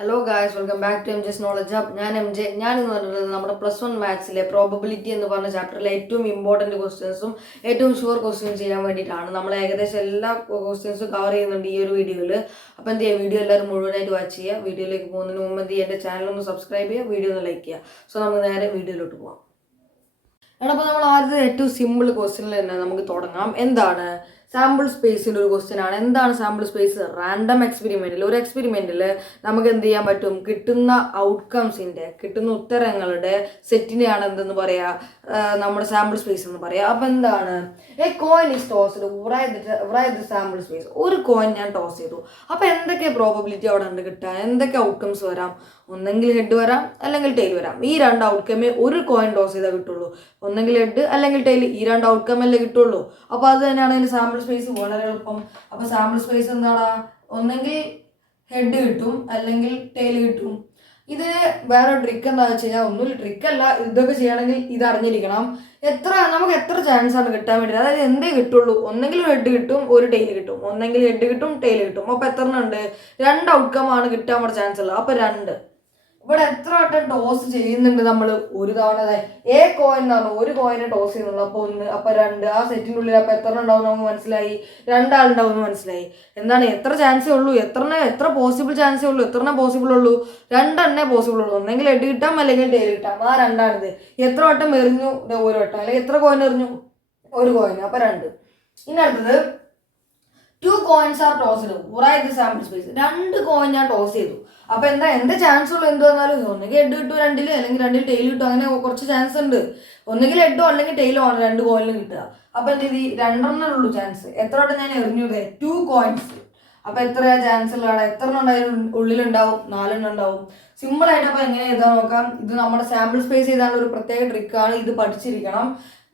Hello guys, welcome back to MJ's knowledge hub. ഞാൻ M J. ഞാനെന്ന് പറഞ്ഞിട്ടുള്ളത് നമ്മുടെ +1 മാത്സിലെ പ്രോബബിലിറ്റി എന്ന് പറഞ്ഞ ചാപ്റ്ററിലെ ഏറ്റവും ഇമ്പോർട്ടൻറ്റ് ക്വസ്റ്റ്യൻസും ഏറ്റവും ഷുവർ ക്വസ്റ്റ്യൻസ് ചെയ്യാൻ വേണ്ടിയിട്ടാണ്. നമ്മൾ ഏകദേശം എല്ലാ ക്വസ്റ്റ്യൻസും കവർ ചെയ്യുന്നുണ്ട് ഈ ഒരു വീഡിയോയിൽ. അപ്പോൾ എന്ത് ചെയ്യുക, വീഡിയോ എല്ലാവരും മുഴുവനായിട്ട് വാച്ച് ചെയ്യുക. വീഡിയോയിലേക്ക് പോകുന്നതിന് മുമ്പ് എന്ത് ചെയ്യുക, എൻ്റെ ചാനൽ ഒന്ന് സബ്സ്ക്രൈബ് ചെയ്യുക, വീഡിയോ ഒന്ന് ലൈക്ക് ചെയ്യുക. സോ നമുക്ക് നേരെ വീഡിയോയിലോട്ട് പോകാം. അപ്പോൾ നമ്മൾ ആദ്യത്തെ ഏറ്റവും സിമ്പിൾ ക്വസ്റ്റ്യനിൽ തന്നെ നമുക്ക് തുടങ്ങാം. എന്താണ് സാമ്പിൾ സ്പേസിൻ്റെ ഒരു ക്വസ്റ്റ്യൻ ആണ്. എന്താണ് സാമ്പിൾ സ്പേസ്? റാൻഡം എക്സ്പെരിമെൻറ്റിൽ ഒരു എക്സ്പെരിമെൻറ്റിൽ നമുക്ക് എന്ത് ചെയ്യാൻ പറ്റും, കിട്ടുന്ന ഔട്ട്കംസിൻ്റെ കിട്ടുന്ന ഉത്തരങ്ങളുടെ സെറ്റിനെയാണ് എന്തെന്ന് പറയുക, നമ്മുടെ സാമ്പിൾ സ്പേസ് എന്ന് പറയുക. അപ്പം എന്താണ്, A coin is tossed, write the sample space. ഒരു കോയിൻ ഞാൻ ടോസ് ചെയ്തു. അപ്പോൾ എന്തൊക്കെ പ്രോബബിലിറ്റി അവിടെ ഉണ്ട് കിട്ടാൻ, എന്തൊക്കെ ഔട്ട്കംസ് വരാം? ഒന്നെങ്കിൽ ഹെഡ് വരാം, അല്ലെങ്കിൽ ടെയിൽ വരാം. ഈ രണ്ട് ഔട്ട്കമേ ഒരു കോയിൻ ടോസ് ചെയ്താൽ കിട്ടുള്ളൂ. ഒന്നെങ്കിൽ ഹെഡ് അല്ലെങ്കിൽ ടെയിൽ, ഈ രണ്ട് ഔട്ട്കം അല്ലേ കിട്ടുള്ളൂ. അപ്പോൾ അത് തന്നെയാണ് അതിൻ്റെ സാമ്പിൾ സ്പേസ്. വളരെ എളുപ്പം. അപ്പോൾ സാമ്പിൾ സ്പേസ് എന്താണ്, ഒന്നെങ്കിൽ ഹെഡ് കിട്ടും അല്ലെങ്കിൽ ടെയിൽ കിട്ടും. ഇതിന് വേറെ ട്രിക്ക് എന്താണെന്ന് വെച്ച് കഴിഞ്ഞാൽ, ഒന്നും ട്രിക്കല്ല, ഇതൊക്കെ ചെയ്യണമെങ്കിൽ ഇത് അറിഞ്ഞിരിക്കണം. നമുക്ക് എത്ര ചാൻസ് ആണ് കിട്ടാൻ വേണ്ടി, അതായത് എന്തേ കിട്ടുള്ളൂ, ഒന്നെങ്കിൽ ഒരു ഹെഡ് കിട്ടും ഒരു ടെയിൽ കിട്ടും, ഒന്നെങ്കിൽ ഹെഡ് കിട്ടും ടെയിൽ കിട്ടും. അപ്പോൾ എത്ര ഉണ്ട്, രണ്ട് ഔട്ട്കം ആണ് കിട്ടാൻ വേണ്ട ചാൻസ് ഉള്ളത്. അപ്പോൾ രണ്ട്. ഇവിടെ എത്ര വട്ടം ടോസ് ചെയ്യുന്നുണ്ട് നമ്മൾ? ഒരു തവണ. എ കോയിൻ എന്നാണ് ഒരു കോയിനെ ടോസ് ചെയ്യുന്നുള്ളൂ. അപ്പോൾ ഒന്ന്, അപ്പോൾ രണ്ട്. ആ സെറ്റിൻ്റെ ഉള്ളിൽ അപ്പോൾ എത്ര ഉണ്ടാവും നമുക്ക് മനസ്സിലായി, രണ്ടാളുണ്ടാവും എന്ന് മനസ്സിലായി. എന്താണ്, എത്ര ചാൻസേ ഉള്ളൂ, എത്ര പോസിബിൾ ചാൻസേ ഉള്ളൂ, എത്രണ്ണം പോസിബിൾ ഉള്ളൂ? രണ്ടെണ്ണേ പോസിബിൾ ഉള്ളൂ. ഒന്നെങ്കിൽ ഹെഡ് കിട്ടാം അല്ലെങ്കിൽ ടെയിൽ കിട്ടാം. ആ രണ്ടാണിത്. എത്ര വട്ടം എറിഞ്ഞു? ഒരു വട്ടം. അല്ലെങ്കിൽ എത്ര കോയിൻ എറിഞ്ഞു? ഒരു കോയിൻ. അപ്പോൾ രണ്ട്. ഇനി അടുത്തത്, 2 coins are tossed, write the sample space. രണ്ട് കോയിൻ ഞാൻ ടോസ് ചെയ്തു. അപ്പോൾ എന്ത് ചാൻസ് ഉള്ളൂ എന്ത് വന്നാലും? ഒന്നെങ്കിൽ ഹെഡ് കിട്ടും രണ്ടിൽ, അല്ലെങ്കിൽ രണ്ടിൽ ടെയിൽ കിട്ടും. അങ്ങനെ കുറച്ച് ചാൻസ് ഉണ്ട്. ഒന്നെങ്കിൽ ഹെഡോ അല്ലെങ്കിൽ ടെയിലോ ആണ് രണ്ട് കോയിനും കിട്ടുക. അപ്പോൾ എന്ത് ചെയ്ത്, രണ്ടെണ്ണേ ഉള്ളൂ ചാൻസ്. എത്ര വട്ടം ഞാൻ എറിഞ്ഞു? 2 coins. അപ്പോൾ എത്രയാ ചാൻസ് ഉള്ളതാണ്? എത്ര ഉണ്ടായാലും ഉള്ളിലുണ്ടാവും? 4 ഉണ്ടാവും. സിമ്പിളായിട്ട്. അപ്പോൾ എങ്ങനെ എഴുതാൻ നോക്കാം. ഇത് നമ്മുടെ സാമ്പിൾ സ്പേസ് ചെയ്താലുള്ള ഒരു പ്രത്യേക ട്രിക്കാണ്. ഇത് പഠിച്ചിരിക്കണം.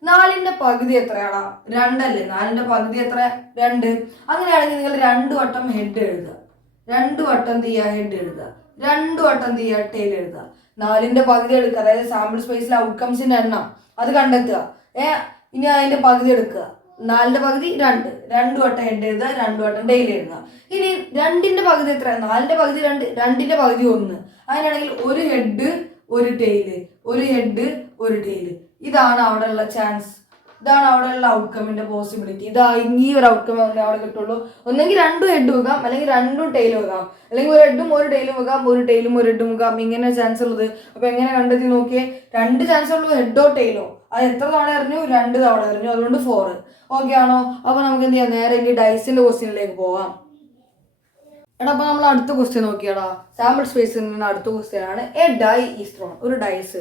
4ന്റെ പകുതി എത്രയാണോ? 2 അല്ലേ? 4ന്റെ പകുതി എത്ര? 2. അങ്ങനെയാണെങ്കിൽ നിങ്ങൾ 2 വട്ടം ഹെഡ് എഴുതുക, 2 വട്ടം എന്ത് ചെയ്യുക, ഹെഡ് എഴുതുക, 2 വട്ടം എന്ത് ചെയ്യുക, ടെയിൽ എഴുതുക. 4ന്റെ പകുതി എടുക്കുക, അതായത് സാമ്പിൾ സ്പേസിലെ ഔട്ട്കംസിന്റെ എണ്ണം അത് കണ്ടെത്തുക. ഇനി അതിന്റെ പകുതി എടുക്കുക. 4ന്റെ പകുതി 2. 2 വട്ടം ഹെഡ് എഴുതുക, 2 വട്ടം ടെയിൽ എഴുതുക. ഇനി 2ന്റെ പകുതി എത്ര? 4ന്റെ പകുതി 2, 2ന്റെ പകുതി 1. അങ്ങനെയാണെങ്കിൽ ഒരു ഹെഡ് ഒരു ടെയില്, ഒരു ഹെഡ് ഒരു ടെയില്. ഇതാണ് അവിടെയുള്ള ചാൻസ്, ഇതാണ് അവിടെയുള്ള ഔട്ട്കമിന്റെ പോസിബിലിറ്റി. ഈ ഒരു ഔട്ട്കം അവിടെ കിട്ടുള്ളൂ. ഒന്നെങ്കിൽ 2 ഹെഡ് വെക്കാം, അല്ലെങ്കിൽ 2 ടെയിൽ വെക്കാം, അല്ലെങ്കിൽ ഒരു ഹെഡും ഒരു ടെയിലും വെക്കാം, ഒരു ടെയിലും ഒരു ഹെഡും വെക്കാം. ഇങ്ങനെ ചാൻസ് ഉള്ളത്. അപ്പോൾ എങ്ങനെ കണ്ടെത്തി നോക്കിയേ? 2 ചാൻസ് ഉള്ളൂ, ഹെഡോ ടെയിലോ. അത് എത്ര തവണ എറിഞ്ഞു? 2 തവണ എറിഞ്ഞു. അതുകൊണ്ട് 4. ഓക്കെ ആണോ? അപ്പോൾ നമുക്ക് എന്ത് ചെയ്യാം, നേരെ ഇനി ഡൈസിന്റെ ക്വസ്റ്റ്യനിലേക്ക് പോവാം. അപ്പോൾ നമ്മൾ അടുത്ത ക്വസ്റ്റ്യൻ നോക്കിയാടാ. സാമ്പിൾ സ്പേസിൽ നിന്ന് അടുത്ത ക്വസ്റ്റ്യൻ ആണ്. A die is thrown. ഒരു ഡൈസ്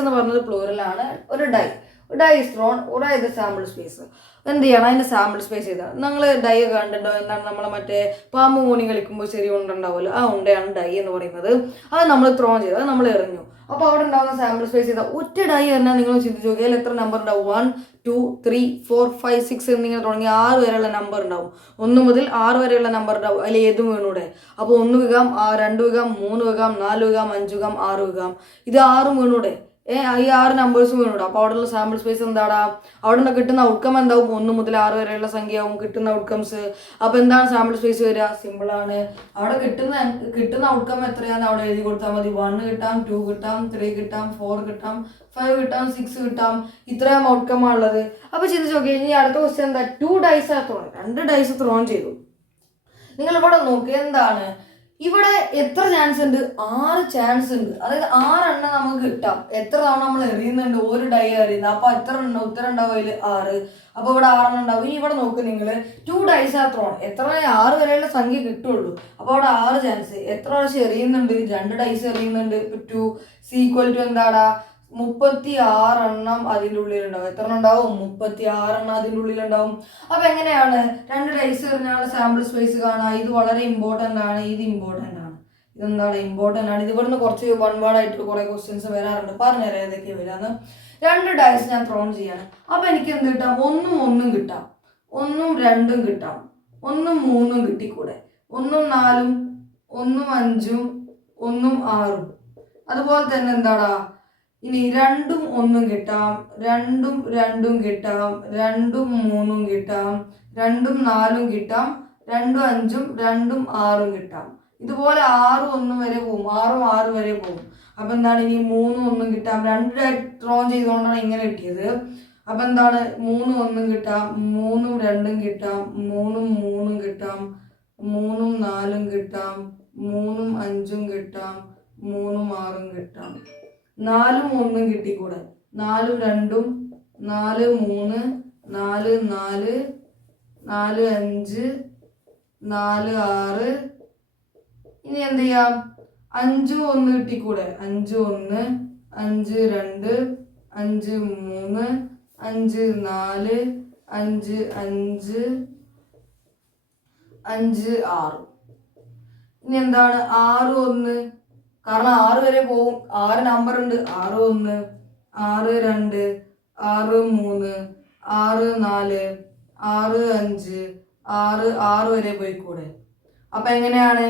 എന്ന് പറഞ്ഞത് പ്ലൂറലാണ്. ഒരു ഡൈ ഈസ് ത്രോൺ, ഇത് സാമ്പിൾ സ്പേസ്. എന്ത് ചെയ്യണം, അതിൻ്റെ സാമ്പിൾ സ്പേസ് ചെയ്താൽ നിങ്ങൾ ഡൈ കണ്ടിട്ടുണ്ടോ? എന്താണ്, നമ്മളെ മറ്റേ പാമ്പ് മൂണി കളിക്കുമ്പോൾ ശരി ഉണ്ടാവുമല്ലോ, ആ ഉണ്ടയാണ് ഡൈ എന്ന് പറയുന്നത്. അത് നമ്മൾ ത്രോൺ ചെയ്തു, അത് നമ്മൾ എറിഞ്ഞു. അപ്പോൾ അവിടെ ഉണ്ടാകുന്ന സാമ്പിൾ സ്പേസ് ചെയ്താൽ ഒറ്റ ഡൈ എറിഞ്ഞാൽ നിങ്ങൾ ചിന്തിച്ച് നോക്കിയാൽ എത്ര നമ്പർ ഉണ്ടാവും? 1 2 3 4 5 6 എന്നിങ്ങനെ തുടങ്ങി 6 വരെയുള്ള നമ്പർ ഉണ്ടാവും. 1 മുതൽ 6 വരെയുള്ള നമ്പർ ഉണ്ടാവും. അതിൽ ഏതും വീണൂടെ? അപ്പോൾ 1 വെക്കാം, 2 വെക്കാം, 3 വെക്കാം, 4 വെക്കാം, 5 വെക്കാം, 6 വെക്കാം. ഇത് 6 വീണൂടെ? ഈ 6 നമ്പേഴ്സും വീണൂടെ? അപ്പോൾ അവിടെയുള്ള സാമ്പിൾ സ്പേസ് എന്താടാ? അവിടെ കിട്ടുന്ന ഔട്ട്കം എന്താവും? 1 മുതൽ 6 വരെയുള്ള സംഖ്യയാവും കിട്ടുന്ന ഔട്ട്കംസ്. അപ്പോൾ എന്താണ് സാമ്പിൾ സ്പേസ് വരിക? സിമ്പിളാണ്. അവിടെ കിട്ടുന്ന ഔട്ട്കം എത്രയാണ് അവിടെ എഴുതി കൊടുത്താൽ മതി. 1 കിട്ടാം, 2 കിട്ടാം, 3 കിട്ടാം, 4 കിട്ടാം, 5 കിട്ടാം, 6 കിട്ടാം. ഇത്രയും ഔട്ട്കമാണ് ഉള്ളത്. അപ്പോൾ ചിന്തിച്ച് നോക്കിയാൽ ഇനി അടുത്ത ക്വസ്റ്റ്യൻ എന്താ? 2 ഡൈസ് ആ ത്രോൺ. 2 ഡൈസ് ത്രോൺ ചെയ്തു. നിങ്ങൾ ഇവിടെ നോക്കുക, എന്താണ് ഇവിടെ എത്ര ചാൻസ് ഉണ്ട്? 6 ചാൻസ് ഉണ്ട്. അതായത് 6 എണ്ണം നമുക്ക് കിട്ടാം. എത്ര തവണ നമ്മൾ എറിയുന്നുണ്ട്? ഒരു ഡൈ എറിയുന്നത്. അപ്പോൾ എത്ര ഉത്തരം ഉണ്ടാവും അതിൽ? 6. അപ്പോൾ ഇവിടെ 6 എണ്ണം ഉണ്ടാവും. ഇനി ഇവിടെ നോക്ക് നിങ്ങൾ, 2 ഡൈസ് ആ ത്രോൺ. എത്ര 6 വരെയുള്ള സംഖ്യ കിട്ടുള്ളൂ. അപ്പോൾ അവിടെ 6 ചാൻസ്. എത്ര പ്രാവശ്യം എറിയുന്നുണ്ട്? 2 ഡൈസ് എറിയുന്നുണ്ട്. 2 ഈക്വൽ ടു എന്താടാ? 36 എണ്ണം അതിൻ്റെ ഉള്ളിലുണ്ടാവും. എത്ര ഉണ്ടാവും? 36 എണ്ണം അതിൻ്റെ ഉള്ളിലുണ്ടാവും. അപ്പോൾ എങ്ങനെയാണ് 2 ഡൈസ് എറിഞ്ഞാൽ സാമ്പിൾ സ്പേസ് കാണാം. ഇത് വളരെ ഇമ്പോർട്ടൻ്റ് ആണ്. ഇത് ഇമ്പോർട്ടൻ്റ് ആണ്. ഇതെന്താണ്? ഇമ്പോർട്ടൻ്റ് ആണ്. ഇത് ഇവിടുന്ന് കുറച്ച് വൺ വേർഡ് ആയിട്ട് കുറേ ക്വസ്റ്റ്യൻസ് വരാറുണ്ട്. പറഞ്ഞുതരാം ഏതൊക്കെയാണ് വരാന്ന്. 2 ഡൈസ് ഞാൻ ത്രോൺ ചെയ്യാണ്. അപ്പോൾ എനിക്ക് എന്ത് കിട്ടാം? 1 കിട്ടാം, 1 2 കിട്ടാം, 1 3 കിട്ടിക്കൂടെ, 1 4, 1 5, 1 6. അതുപോലെ തന്നെ എന്താടാ, ഇനി 2 1 കിട്ടാം, 2 2 കിട്ടാം, 2 3 കിട്ടാം, 2 4 കിട്ടാം, 2 5, 2 6 കിട്ടാം. ഇതുപോലെ 6 1 വരെ പോകും, 6 6 വരെ പോകും. അപ്പം എന്താണ് ഇനി 3 1 കിട്ടാം. 2 ത്രോൺ ചെയ്തുകൊണ്ടാണ് ഇങ്ങനെ കിട്ടിയത്. അപ്പം എന്താണ് 3 1 കിട്ടാം, 3 2 കിട്ടാം, 3 3 കിട്ടാം, 3 4 കിട്ടാം, 3 5 കിട്ടാം, 3 6 കിട്ടാം, 4 1 കിട്ടിക്കൂടെ, 4 2 4 3 4 4 4 5 4 6. ഇനി എന്ത് ചെയ്യാം, 5 1 കിട്ടിക്കൂടെ, 5 1 5 2 5 3 5 4 5 5 5 6. ഇനി എന്താണ് 6 1, കാരണം 6 വരെ പോകും, 6 നമ്പർ ഉണ്ട്. 6 1 6 2 6 3 6 4 6 5 6 6 വരെ പോയിക്കൂടെ. അപ്പം എങ്ങനെയാണ്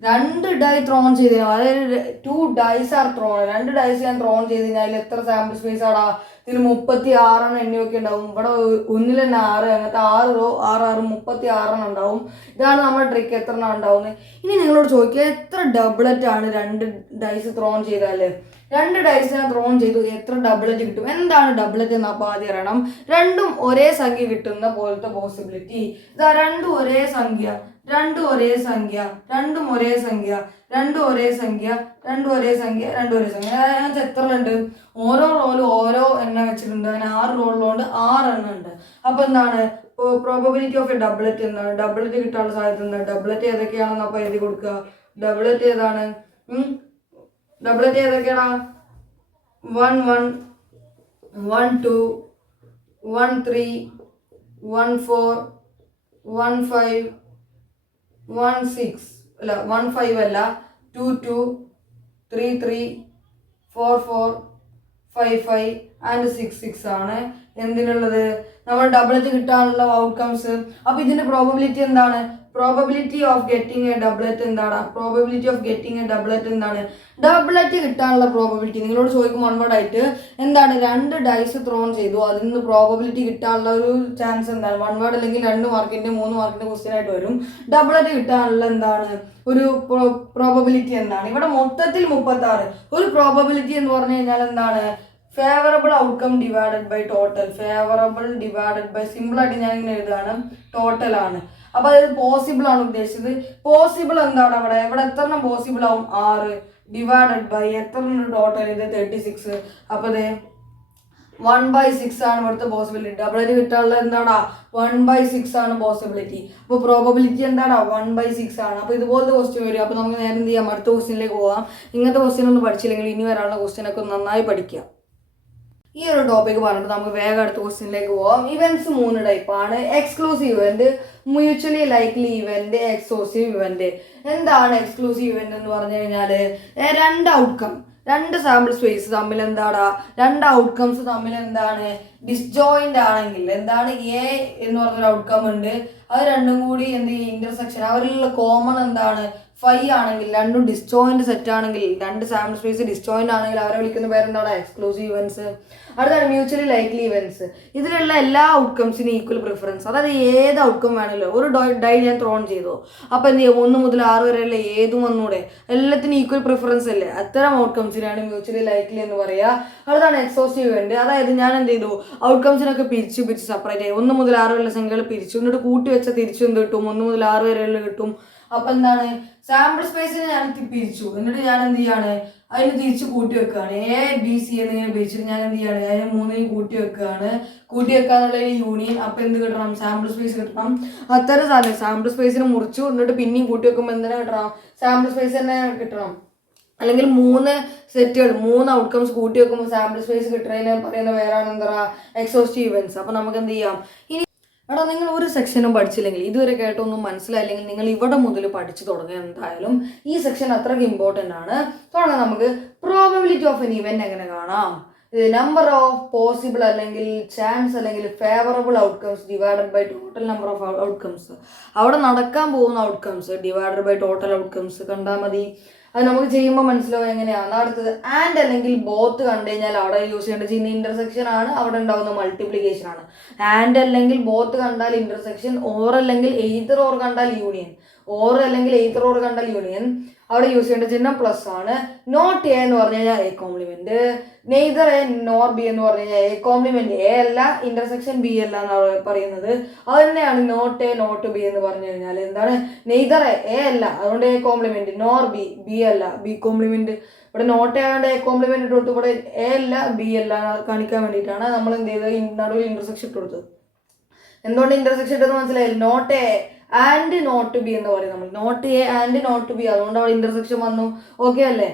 2 ഡൈ ത്രോൺ ചെയ്ത് കഴിഞ്ഞാൽ, അതായത് 2 ഡൈസ് ആർ ത്രോൺ, 2 ഡൈസ് ഞാൻ ത്രോൺ ചെയ്ത് കഴിഞ്ഞാൽ എത്ര സാമ്പിൾ സ്പേസ് ആടാ, ഇതിൽ 36 എണ്ണയൊക്കെ ഉണ്ടാവും. ഇവിടെ ഒന്നിൽ തന്നെ 6, അങ്ങനത്തെ 6 റോ 6 6 36 ഉണ്ടാവും. ഇതാണ് നമ്മുടെ ട്രിക്ക്. എത്ര എണ്ണം ഉണ്ടാവുന്നത്. ഇനി നിങ്ങളോട് ചോദിക്കുക, എത്ര ഡബിളറ്റ് ആണ് 2 ഡൈസ് ത്രോൺ ചെയ്താൽ? 2 ഡൈസ് ഞാൻ ത്രോൺ ചെയ്തു, എത്ര ഡബിളറ്റ് കിട്ടും? എന്താണ് ഡബിളറ്റ് എന്ന് അപ്പോൾ ആദ്യം അറിയണം. രണ്ടും ഒരേ സംഖ്യ കിട്ടുന്ന പോലത്തെ പോസിബിലിറ്റി. ഇതാ രണ്ടും ഒരേ സംഖ്യ, രണ്ടും ഒരേ സംഖ്യ, രണ്ടും ഒരേ സംഖ്യ, രണ്ടും ഒരേ സംഖ്യ, രണ്ടും ഒരേ സംഖ്യ, രണ്ടും ഒരേ സംഖ്യ. അതിനകത്ത് എത്ര ഉണ്ട്? ഓരോ റോയിലും ഓരോ എണ്ണം വെച്ചിട്ടുണ്ട്. അങ്ങനെ 6 റോളിലുണ്ട് 6 എണ്ണം ഉണ്ട്. അപ്പം എന്താണ് പ്രോബബിലിറ്റി ഓഫ് എ ഡബിളറ്റ് എന്താണ്? ഡബിളറ്റ് കിട്ടാനുള്ള സാധ്യത എന്താണ്? ഡബിളറ്റ് ഏതൊക്കെയാണെന്ന് അപ്പോൾ എഴുതി കൊടുക്കുക. ഡബിളറ്റ് ഏതാണ്? ഡബിളറ്റ് ഏതൊക്കെയാടാ? 1 1 1 2 1 3 1 4 1 5 1 6 അല്ല 1 5 അല്ല 2 2 3 3 4 4 5 5 ആൻഡ് 6 6 ആണ് എന്തിനുള്ളത്? നമ്മൾ ഡബിളറ്റ് കിട്ടാനുള്ള ഔട്ട്കംസ്. അപ്പോൾ ഇതിന്റെ പ്രോബബിലിറ്റി എന്താണ്? പ്രോബബിലിറ്റി ഓഫ് ഗെറ്റിംഗ് എ ഡബിളറ്റ് എന്താണ്? പ്രോബബിലിറ്റി ഓഫ് ഗെറ്റിംഗ് എ ഡബിളറ്റ് എന്താണ്? ഡബിളറ്റ് കിട്ടാനുള്ള പ്രോബബിലിറ്റി. നിങ്ങളോട് ചോദിക്കും വൺ വേർഡ് ആയിട്ട് എന്താണ്? 2 ഡൈസ് ത്രോൺ ചെയ്തു, അതിൽ നിന്ന് പ്രോബബിലിറ്റി കിട്ടാനുള്ള ഒരു ചാൻസ് എന്താണ്? വൺ വേർഡ് അല്ലെങ്കിൽ 2 മാർക്കിന്റെ 3 മാർക്കിന്റെ ക്വസ്റ്റ്യൻ ആയിട്ട് വരും. ഡബിളറ്റ് കിട്ടാനുള്ള എന്താണ് ഒരു പ്രോബബിലിറ്റി എന്താണ്? ഇവിടെ മൊത്തത്തിൽ 36. ഒരു പ്രോബബിലിറ്റി എന്ന് പറഞ്ഞു കഴിഞ്ഞാൽ എന്താണ്? Favourable outcome divided by total. Favourable divided by, simple ആയിട്ട് ഞാൻ ഇങ്ങനെ എഴുതാണ്, ടോട്ടൽ ആണ്. അപ്പൊ അതായത് പോസിബിൾ ആണ് ഉദ്ദേശിച്ചത്. പോസിബിൾ എന്താണ് അവിടെ? ഇവിടെ എത്ര എണ്ണം പോസിബിൾ ആവും? 6 ഡിവൈഡഡ് ബൈ എത്ര ടോട്ടൽ? ഇത് 36. അപ്പൊ ഇത് 1/6 ആണ് ഇവിടുത്തെ പോസിബിലിറ്റി. ഡബിളറ്റ് കിട്ടാനുള്ള എന്താടാ? 1/6 ആണ് പോസിബിലിറ്റി. അപ്പോൾ പ്രോബബിലിറ്റി എന്താടാ? 1/6 ആണ്. അപ്പോൾ ഇതുപോലത്തെ ക്വസ്റ്റ്യൻ വരും. അപ്പോൾ നമുക്ക് നേരെ എന്ത് ചെയ്യാം? അടുത്ത ക്വസ്റ്റ്യനിലേക്ക് പോകാം. ഇങ്ങനത്തെ ക്വസ്റ്റ്യൻ ഒന്നും പഠിച്ചില്ലെങ്കിൽ ഇനി വരാനുള്ള ക്വസ്റ്റ്യനൊക്കെ നന്നായി പഠിക്കുക. ഈ ഒരു ടോപ്പിക് പറഞ്ഞിട്ട് നമുക്ക് വേഗം അടുത്ത ക്വസ്റ്റ്യനിലേക്ക് പോകാം. ഇവന്റ്സ് 3 ടൈപ്പാണ്. Exclusive event, mutually likely event, exclusive event. എന്താണ് എക്സ്ക്ലൂസീവ് ഇവന്റ് എന്ന് പറഞ്ഞു കഴിഞ്ഞാൽ 2 ഔട്ട്കം, 2 സാമ്പിൾ സ്പേസ് തമ്മിൽ എന്താടാ? 2 ഔട്ട്കംസ് തമ്മിൽ എന്താണ്? ഡിസ്ജോയിന്റ് ആണെങ്കിൽ എന്താണ്? എ എന്ന് പറഞ്ഞൊരു ഔട്ട്കം ഉണ്ട്, അത് രണ്ടും കൂടി എന്ത് ചെയ്യും? ഇന്റർസെക്ഷൻ. അവരിലുള്ള കോമൺ എന്താണ്? 5 ആണെങ്കിൽ, രണ്ടും ഡിസ്ജോയിന്റ് സെറ്റ് ആണെങ്കിൽ, 2 സാമ്പിൾ സ്പേസ് ഡിസ്ജോയിന്റ് ആണെങ്കിൽ അവരെ വിളിക്കുന്ന പേരെന്താണ്? Exclusive events. അടുത്താണ് മ്യൂച്വലി ലൈക്ലി ഇവന്റ്സ്. ഇതിലുള്ള എല്ലാ ഔട്ട്കംസിനും ഈക്വൽ പ്രിഫറൻസ്. അതായത് ഏത് ഔട്ട്കം വേണമല്ലോ. ഒരു ഡൈ ഞാൻ ത്രോൺ ചെയ്തു, അപ്പോൾ എന്ത് ചെയ്യും? 1 മുതൽ 6 വരെ അല്ലേ ഏതും വന്നൂടെ? എല്ലാത്തിനും ഈക്വൽ പ്രിഫറൻസ് അല്ലേ? അത്തരം ഔട്ട്കംസിനാണ് മ്യൂച്വലി ലൈക്ലി എന്ന് പറയുക. അടുത്താണ് എക്സോസ്റ്റീവ് ഇവന്റ്. അതായത് ഞാൻ എന്ത് ചെയ്തു? ഔട്ട്കംസിനൊക്കെ പിരിച്ച് സെപ്പറേറ്റ് ആയി 1 മുതൽ 6 വരെയുള്ള സംഖ്യകൾ പിരിച്ചു, എന്നിട്ട് കൂട്ടി വെച്ചാൽ തിരിച്ചു എന്ത് കിട്ടും? 1 മുതൽ 6 വരെയുള്ള കിട്ടും. അപ്പൊ എന്താണ്? സാമ്പിൾ സ്പേസിനെ ഞാൻ പിരിച്ചു, എന്നിട്ട് ഞാൻ എന്ത് ചെയ്യാണ്? അതിന് തിരിച്ച് കൂട്ടി വെക്കുകയാണ്. ABC എന്നിങ്ങനെ പിരിച്ചിട്ട് ഞാൻ എന്ത് ചെയ്യാണ്? അതിന് 3 കൂട്ടി വെക്കുകയാണ്. കൂട്ടി വെക്കാന്നുള്ള യൂണിയൻ. അപ്പൊ എന്ത് കിട്ടണം? സാമ്പിൾ സ്പേസ് കിട്ടണം. അത്തരം സാധനം സാമ്പിൾ സ്പേസിനെ മുറിച്ചു, എന്നിട്ട് പിന്നെയും കൂട്ടി വെക്കുമ്പോൾ എന്തിനാ കിട്ടണം? സാമ്പിൾ സ്പേസ് തന്നെ കിട്ടണം. അല്ലെങ്കിൽ 3 സെറ്റുകൾ, 3 ഔട്ട്കംസ് കൂട്ടി വെക്കുമ്പോൾ സാമ്പിൾ സ്പേസ് കിട്ടുന്നതിനെ പറയുന്ന പേരാണ് എന്താ? Exhaustive events. അപ്പൊ നമുക്ക് എന്ത് ചെയ്യാം? ഇനി എടാ, നിങ്ങൾ ഒരു സെക്ഷനും പഠിച്ചില്ലെങ്കിൽ, ഇതുവരെ കേട്ടൊന്നും മനസ്സിലായില്ലെങ്കിൽ നിങ്ങൾ ഇവിടെ മുതൽ പഠിച്ചു തുടങ്ങുക. എന്തായാലും ഈ സെക്ഷൻ അത്രയ്ക്ക് ഇമ്പോർട്ടൻ്റ് ആണ്. തുടങ്ങാം നമുക്ക്. പ്രോബബിലിറ്റി ഓഫ് എൻ ഇവന്റ് എങ്ങനെ കാണാം? നമ്പർ ഓഫ് പോസിബിൾ അല്ലെങ്കിൽ ചാൻസ് അല്ലെങ്കിൽ favourable outcomes divided by total number of outcomes. അവിടെ നടക്കാൻ പോകുന്ന outcomes divided by total outcomes കണ്ടാൽ മതി. അത് നമുക്ക് ചെയ്യുമ്പോൾ മനസ്സിലാവും എങ്ങനെയാണ്. അടുത്തത് ആൻഡ് അല്ലെങ്കിൽ ബോത്ത് കണ്ടു കഴിഞ്ഞാൽ അവിടെ യൂസ് ചെയ്യേണ്ട ചിഹ്നം ഇന്റർസെക്ഷൻ ആണ്. അവിടെ ഉണ്ടാകുന്ന മൾട്ടിപ്ലിക്കേഷൻ ആണ്. ആൻഡ് അല്ലെങ്കിൽ ബോത്ത് കണ്ടാൽ ഇന്റർസെക്ഷൻ, ഓർ അല്ലെങ്കിൽ എയ്തർ ഓർ കണ്ടാൽ യൂണിയൻ. ഓർ അല്ലെങ്കിൽ എയ്തർ ഓർ കണ്ടാൽ യൂണിയൻ അവിടെ യൂസ് ചെയ്യേണ്ട ചിഹ്നം പ്ലസ് ആണ്. നോട്ട് എ എന്ന് പറഞ്ഞു കഴിഞ്ഞാൽ A complement, neither A nor B എന്ന് പറഞ്ഞു കഴിഞ്ഞാൽ എ കോംപ്ലിമെന്റ് എ അല്ല, ഇന്റർസെക്ഷൻ ബി അല്ല എന്നാണ് പറയുന്നത്. അത് തന്നെയാണ് നോട്ട് എ നോട്ട് ബി എന്ന് പറഞ്ഞു കഴിഞ്ഞാൽ എന്താണ്, നെയ്തർ എ അല്ല അതുകൊണ്ട് A complement, nor B B അല്ല ബി കോംപ്ലിമെന്റ്. ഇവിടെ നോട്ട് ആയതുകൊണ്ട് എ കോംപ്ലിമെന്റ് ഇട്ട് കൊടുത്തു, ഇവിടെ എ അല്ല ബി അല്ല കാണിക്കാൻ വേണ്ടിയിട്ടാണ് നമ്മൾ എന്ത് ചെയ്തത്, നടുവിൽ ഇന്റർസെക്ഷൻ ഇട്ട് കൊടുത്തത്. എന്തുകൊണ്ട് ഇന്റർസെക്ഷൻ ഇട്ടെന്ന് മനസ്സിലായില്ല, not A and not B എന്ന് പറയും നമ്മൾ, not A and not B, അതുകൊണ്ട് അവിടെ ഇന്റർസെക്ഷൻ വന്നു. ഓക്കെ അല്ലേ?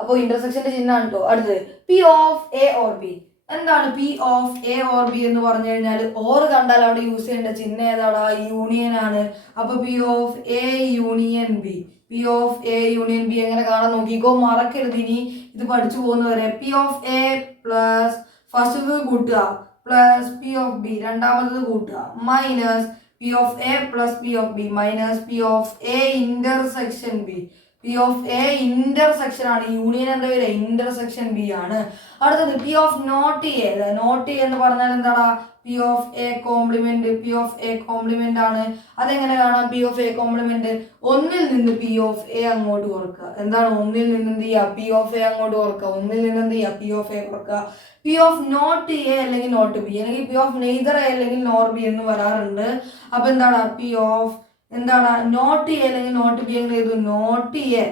അപ്പോൾ ഇന്റർസെക്ഷന്റെ ചിഹ്നമാണ് കേട്ടോ. അടുത്തത് P of A or B. എന്താണ് P of A or B എന്ന് പറഞ്ഞു കഴിഞ്ഞാൽ ഓർ കണ്ടാൽ അവിടെ യൂസ് ചെയ്യേണ്ട ചിഹ്നം ഏതാടാ, യൂണിയൻ ആണ്. അപ്പൊ P of A union B, P of A union B എങ്ങനെ കാണാൻ നോക്കിക്കോ, മറക്കരുത് ഇനി ഇത് പഠിച്ചു പോകുന്നവരെ. P of A plus first കൂട്ടുക പ്ലസ് പി ഓഫ് ബി രണ്ടാമത്തത് കൂട്ടുക minus P of A plus P of B minus P of A intersection B. P of A intersection ആണ്, യൂണിയൻ എന്താ വരിക, ഇന്റർസെക്ഷൻ ബി ആണ്. അടുത്തത് P of not A. Not A എന്ന് പറഞ്ഞാൽ എന്താടാ, P of A complement, P of A complement ആണ്. അതെങ്ങനെ കാണാം, പി ഓഫ് എ കോംപ്ലിമെന്റ് ഒന്നിൽ നിന്ന് പി ഓഫ് എ അങ്ങോട്ട് കുറക്കുക. എന്താണ് ഒന്നിൽ നിന്ന് എന്ത് ചെയ്യുക, പി ഓഫ് എ അങ്ങോട്ട് കുറക്കുക, ഒന്നിൽ നിന്ന് എന്ത് ചെയ്യുക, പി ഓഫ് എ കുറക്കുക. പി ഓഫ് നോട്ട് എ അല്ലെങ്കിൽ നോട്ട് ബി, അല്ലെങ്കിൽ പി ഓഫ് നെയ്തർ എ അല്ലെങ്കിൽ നോർ ബി എന്ന് വരാറുണ്ട്. അപ്പൊ എന്താണ് പി ഓഫ് എന്താണ് നോട്ട് എ അല്ലെങ്കിൽ നോട്ട് ബി എങ്ങനെ ചെയ്തു, not A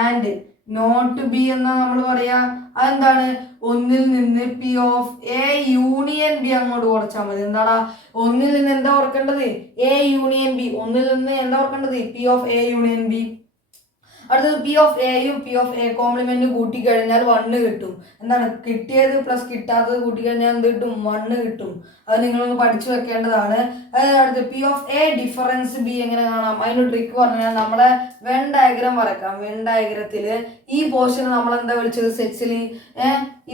and not B എന്നാ നമ്മൾ പറയാ. അതെന്താണ്, ഒന്നിൽ നിന്ന് P of A union B അങ്ങോട്ട് കുറച്ചാൽ മതി. എന്താടാ ഒന്നിൽ നിന്ന് എന്താ ഓർക്കേണ്ടത്, എ യൂണിയൻ ബി, ഒന്നിൽ നിന്ന് എന്താ ഓർക്കേണ്ടത്, P of A union B. അടുത്തത് പി ഓഫ് എയും പി ഓഫ് എ കോംപ്ലിമെന്റും കൂട്ടിക്കഴിഞ്ഞാൽ 1 കിട്ടും. എന്താണ് കിട്ടിയത് പ്ലസ് കിട്ടാത്തത് കൂട്ടിക്കഴിഞ്ഞാൽ എന്ത് കിട്ടും, 1 കിട്ടും. അത് നിങ്ങളൊന്ന് പഠിച്ചു വെക്കേണ്ടതാണ്. അടുത്ത് P of A difference B എങ്ങനെ കാണാം, അതിന് ട്രിക്ക് പറഞ്ഞാൽ നമ്മളെ വെൻ ഡയഗ്രാം വരക്കാം. വെൻ ഡയഗ്രത്തില് ഈ പോർഷൻ നമ്മൾ എന്താ വിളിച്ചത്, സെറ്റ്സിൽ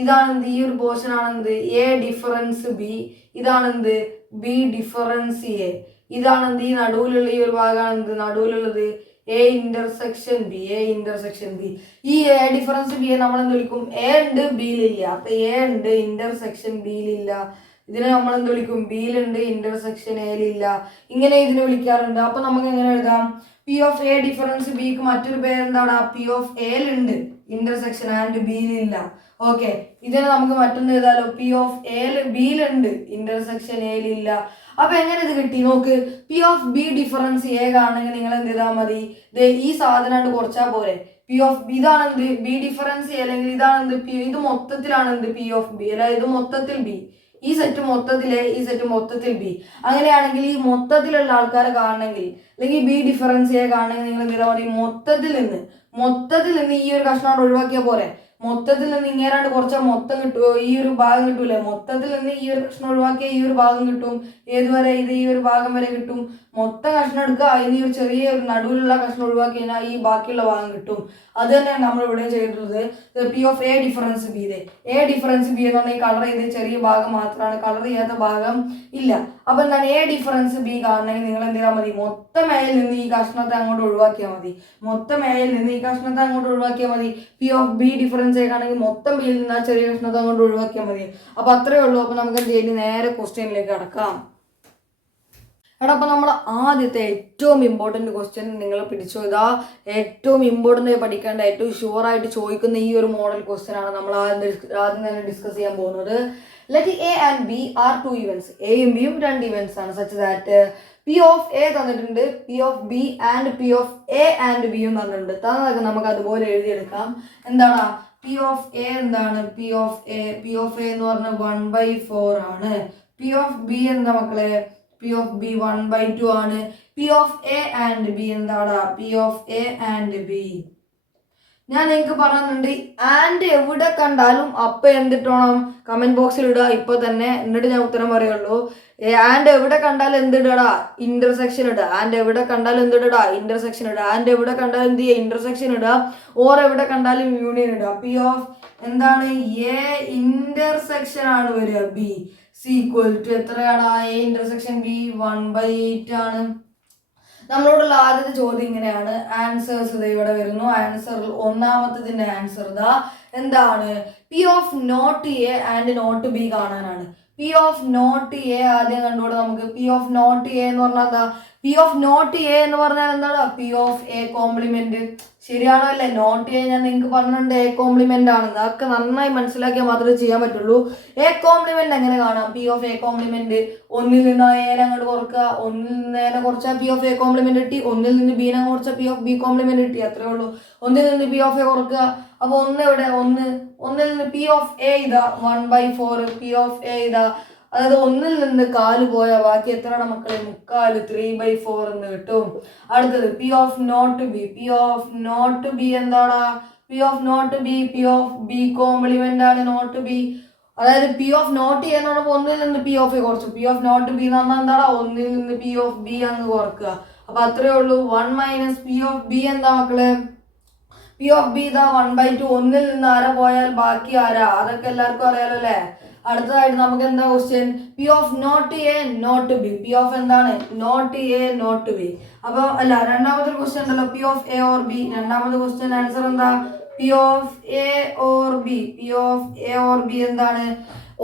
ഇതാണെന്ത്, ഈ ഒരു പോർഷൻ ആണെന്ത് എ ഡിഫറൻസ് ബി, ഇതാണെന്ത് ബി ഡിഫറൻസ് എ, ഇതാണെന്ത് ഈ നടുവിലുള്ള ഈ ഒരു ഭാഗമാണെന്ത് നടുവിലുള്ളത് A intersection B, A intersection B. ഈ എ ഡിഫറൻസ് ബി നമ്മൾ എന്ത് വിളിക്കും, എ ഉണ്ട് ബിയിലില്ല. അപ്പൊ എ ഉണ്ട് ഇന്റർസെക്ഷൻ ബിയിലില്ല. ഇതിനെ നമ്മൾ എന്ത് വിളിക്കും, ബിയിലുണ്ട് ഇന്റർസെക്ഷൻ എയിലില്ല. ഇങ്ങനെ ഇതിനെ വിളിക്കാറുണ്ട്. അപ്പൊ നമുക്ക് എങ്ങനെ എഴുതാം, പി ഓഫ് എ ഡിഫറൻസ് ബിക്ക് മറ്റൊരു പേരെന്താണ്, പി ഓഫ് എയിലുണ്ട് ഇന്റർസെക്ഷൻ ആൻഡ് ബിയിലില്ല. ഓക്കെ, ഇതിനെ നമുക്ക് മറ്റൊന്ന് എഴുതാലോ, പി ഓഫ് എ ബിയിലുണ്ട് ഇന്റർസെക്ഷൻ എയിലില്ല. അപ്പൊ എങ്ങനെ ഇത് കിട്ടി നോക്ക്, P of B difference A കാണണമെങ്കിൽ നിങ്ങൾ എന്ത് ചെയ്താൽ മതി, ഈ സാധനം കുറച്ചാൽ പോരെ. പി ഓഫ് ബി ഇതാണെന്ത് ബി ഡിഫറൻസ് എ, അല്ലെങ്കിൽ ഇതാണെന്ത് പി, ഇത് മൊത്തത്തിലാണെന്ത് പി ഓഫ് ബി, അല്ല ഇത് മൊത്തത്തിൽ ബി, ഈ സെറ്റ് മൊത്തത്തിൽ എ, ഈ സെറ്റ് മൊത്തത്തിൽ ബി. അങ്ങനെയാണെങ്കിൽ ഈ മൊത്തത്തിലുള്ള ആൾക്കാരെ കാണണമെങ്കിൽ, അല്ലെങ്കിൽ ബി ഡിഫറൻസ് എ കാണണമെങ്കിൽ നിങ്ങൾ എന്ത് ചെയ്താൽ മതി, മൊത്തത്തിൽ നിന്ന് ഈ ഒരു കഷ്ണം ഒഴിവാക്കിയാൽ പോരെ. മൊത്തത്തിൽ നിന്ന് ഇങ്ങേരാണ്ട് കുറച്ചാൽ മൊത്തം കിട്ടുമോ, ഈ ഒരു ഭാഗം കിട്ടൂലേ. മൊത്തത്തിൽ നിന്ന് ഈ ഒരു കഷ്ണം ഒഴിവാക്കിയാൽ ഈ ഒരു ഭാഗം കിട്ടും. ഏതുവരെ, ഇത് ഈ ഒരു ഭാഗം വരെ കിട്ടും. മൊത്തം കഷ്ണം എടുക്കുക, അതിന് ഒരു ചെറിയ ഒരു നടുവിലുള്ള കഷ്ണം ഒഴിവാക്കി കഴിഞ്ഞാൽ ഈ ബാക്കിയുള്ള ഭാഗം കിട്ടും. അത് തന്നെയാണ് നമ്മൾ ഇവിടെ ചെയ്തിട്ടുള്ളത്. P of A difference B, A difference B എന്ന് പറഞ്ഞാൽ കളർ ചെയ്ത് ചെറിയ ഭാഗം മാത്രമാണ്, കളർ ചെയ്യാത്ത ഭാഗം ഇല്ല. അപ്പൊ എന്താണ് എ ഡിഫറൻസ് ബി കാണണമെങ്കിൽ നിങ്ങൾ എന്ത് ചെയ്താൽ മതി, മൊത്തം എയിൽ നിന്ന് ഈ കഷ്ണത്തെ അങ്ങോട്ട് ഒഴിവാക്കിയാൽ മതി. മൊത്തം എയിൽ നിന്ന് ഈ കഷ്ണത്തെ അങ്ങോട്ട് ഒഴിവാക്കിയാൽ മതി. P of B difference A ആണെങ്കിൽ മൊത്തം ബിയിൽ നിന്ന് ആ ചെറിയ കഷ്ണത്തെ അങ്ങോട്ട് ഒഴിവാക്കിയാൽ മതി. അപ്പൊ അത്രേ ഉള്ളൂ. അപ്പൊ നമുക്ക് എന്ത് ചെയ്യും, നേരെ ക്വസ്റ്റ്യനിലേക്ക് കടക്കാം. എടാ, അപ്പൊ നമ്മൾ ആദ്യത്തെ ഏറ്റവും ഇമ്പോർട്ടൻറ്റ് ക്വസ്റ്റ്യൻ നിങ്ങൾ പിടിച്ചു. ഇതാ ഏറ്റവും ഇമ്പോർട്ടൻ്റ് ആയി പഠിക്കേണ്ട, ഏറ്റവും ഷുവറായിട്ട് ചോദിക്കുന്ന ഈ ഒരു മോഡൽ ക്വസ്റ്റ്യൻ ആണ് നമ്മൾ ആദ്യം തന്നെ ഡിസ്കസ് ചെയ്യാൻ പോകുന്നത്. Let A and B are 2 events, എയും ബിയും 2 ഇവൻറ്റ്സ് ആണ്. Such that P of A തന്നിട്ടുണ്ട്, P of B and P of A and ബിയും തന്നിട്ടുണ്ട്. തന്നതൊക്കെ നമുക്ക് അതുപോലെ എഴുതിയെടുക്കാം. എന്താണ് പി ഓഫ് എ, എന്താണ് പി ഓഫ് എ എന്ന് പറഞ്ഞാൽ 1/4 ആണ്. പി ഓഫ് ബി എന്താ മക്കളെ, പി ഓഫ് ബി 1/2 ആണ്. P of A and B എന്താടാ, P of A and B. ഞാൻ നിങ്ങൾക്ക് പറഞ്ഞിട്ടുണ്ട്, ആൻഡ് എവിടെ കണ്ടാലും അപ്പൊ എന്തിട്ടോണം, കമന്റ് ബോക്സിൽ ഇടുക ഇപ്പൊ തന്നെ, എന്നിട്ട് ഞാൻ ഉത്തരം പറയുള്ളൂ. ആൻഡ് എവിടെ കണ്ടാലും എന്തിടടാ, ഇന്റർസെക്ഷൻ ഇടുക. ആൻഡ് എവിടെ കണ്ടാലും എന്തിടടാ, ഇന്റർസെക്ഷൻ ഇടുക. ആൻഡ് എവിടെ കണ്ടാലും എന്ത് ചെയ്യുക, ഇന്റർസെക്ഷൻ ഇടുക. ഓർ എവിടെ കണ്ടാലും യൂണിയൻ ഇടുക. പി ഓഫ് എന്താണ് എ ഇന്റർസെക്ഷൻ ആണ് വരിക, ബി ഈക്വൽ ടു എത്രയാടാ, എ ഇന്റർസെക്ഷൻ ബി 1/8 ആണ്. നമ്മളോടുള്ള ആദ്യത്തെ ചോദ്യം ഇങ്ങനെയാണ്. ആൻസേഴ്സ് ഇവിടെ വരുന്നു. ആൻസറിൽ ഒന്നാമത്തതിന്റെ ആൻസർ ഇതാ എന്താണ്, P of not A and not B കാണാനാണ്. പി ഓഫ് നോട്ട് എ ആദ്യം കണ്ടുകൂടെ നമുക്ക്. പി ഓഫ് നോട്ട് എ എന്ന് പറഞ്ഞാൽ എന്താ, പി ഓഫ് നോട്ട് എ എന്ന് പറഞ്ഞാൽ എന്താണ്? P of A complement. ശരിയാണോ അല്ലേ? നോട്ട് എ ഞാൻ നിങ്ങൾക്ക് പറഞ്ഞിട്ടുണ്ട് എ കോംപ്ലിമെന്റ് ആണെന്ന്. അതൊക്കെ നന്നായി മനസ്സിലാക്കിയാൽ മാത്രമേ ചെയ്യാൻ പറ്റുള്ളൂ. എ കോംപ്ലിമെന്റ് എങ്ങനെ കാണാം? പി ഓഫ് എ കോംപ്ലിമെന്റ് ഒന്നിൽ നിന്ന് എനെ അങ്ങോട്ട് കുറക്കുക, ഒന്നിൽ നിന്ന് എനെ കുറച്ചാൽ പി ഓഫ് എ കോംപ്ലിമെന്റ് കിട്ടി, ഒന്നിൽ നിന്ന് ബീനെ കുറച്ചാൽ പി ഓഫ് ബി കോംപ്ലിമെന്റ് കിട്ടി. അത്രേ ഉള്ളൂ. ഒന്നിൽ നിന്ന് പി ഓഫ് എ കുറക്കുക. അപ്പൊ ഒന്ന് എവിടെ? ഒന്നിൽ നിന്ന് പി ഓഫ് എ ഇതാ 1/4. പി ഓഫ് എ ഇതാ, അതായത് ഒന്നിൽ നിന്ന് 4 പോയാൽ ബാക്കി എത്രയാണ് മക്കളെ? 3/4, 3/4 എന്ന് കിട്ടും. അടുത്തത് P of not B. P of not B എന്താടാ? P of not B P of B complement ആണ് നോട്ട് ബി. അതായത് പി ഓഫ് നോട്ട് എ എന്ന് പറഞ്ഞപ്പോൾ ഒന്നിൽ നിന്ന് പി ഓഫ് എ കുറച്ചു. പി ഓഫ് നോട്ട് ബി എന്ന് പറഞ്ഞാൽ എന്താടാ? ഒന്നിൽ നിന്ന് പി ഓഫ് ബി അങ്ങ് കുറക്കുക. അപ്പൊ അത്രേ ഉള്ളൂ. 1 - പി ഓഫ് ബി എന്താ മക്കള്? പി ഓഫ് ബി ഇതാ 1/2. ഒന്നിൽ നിന്ന് ആര പോയാൽ ബാക്കി ആരാ? അതൊക്കെ എല്ലാവർക്കും അറിയാലോ അല്ലേ? അടുത്തതായിട്ട് നമുക്ക് എന്താ question? P of not A not B. P of എന്താണ്? Not A not B. അപ്പൊ അല്ല, രണ്ടാമത്തെ ക്വസ്റ്റ്യൻ ഉണ്ടല്ലോ, P of A or B. രണ്ടാമത്തെ ക്വസ്റ്റ്യൻ ആൻസർ എന്താ? P of A or B. P of A or B എന്താണ്?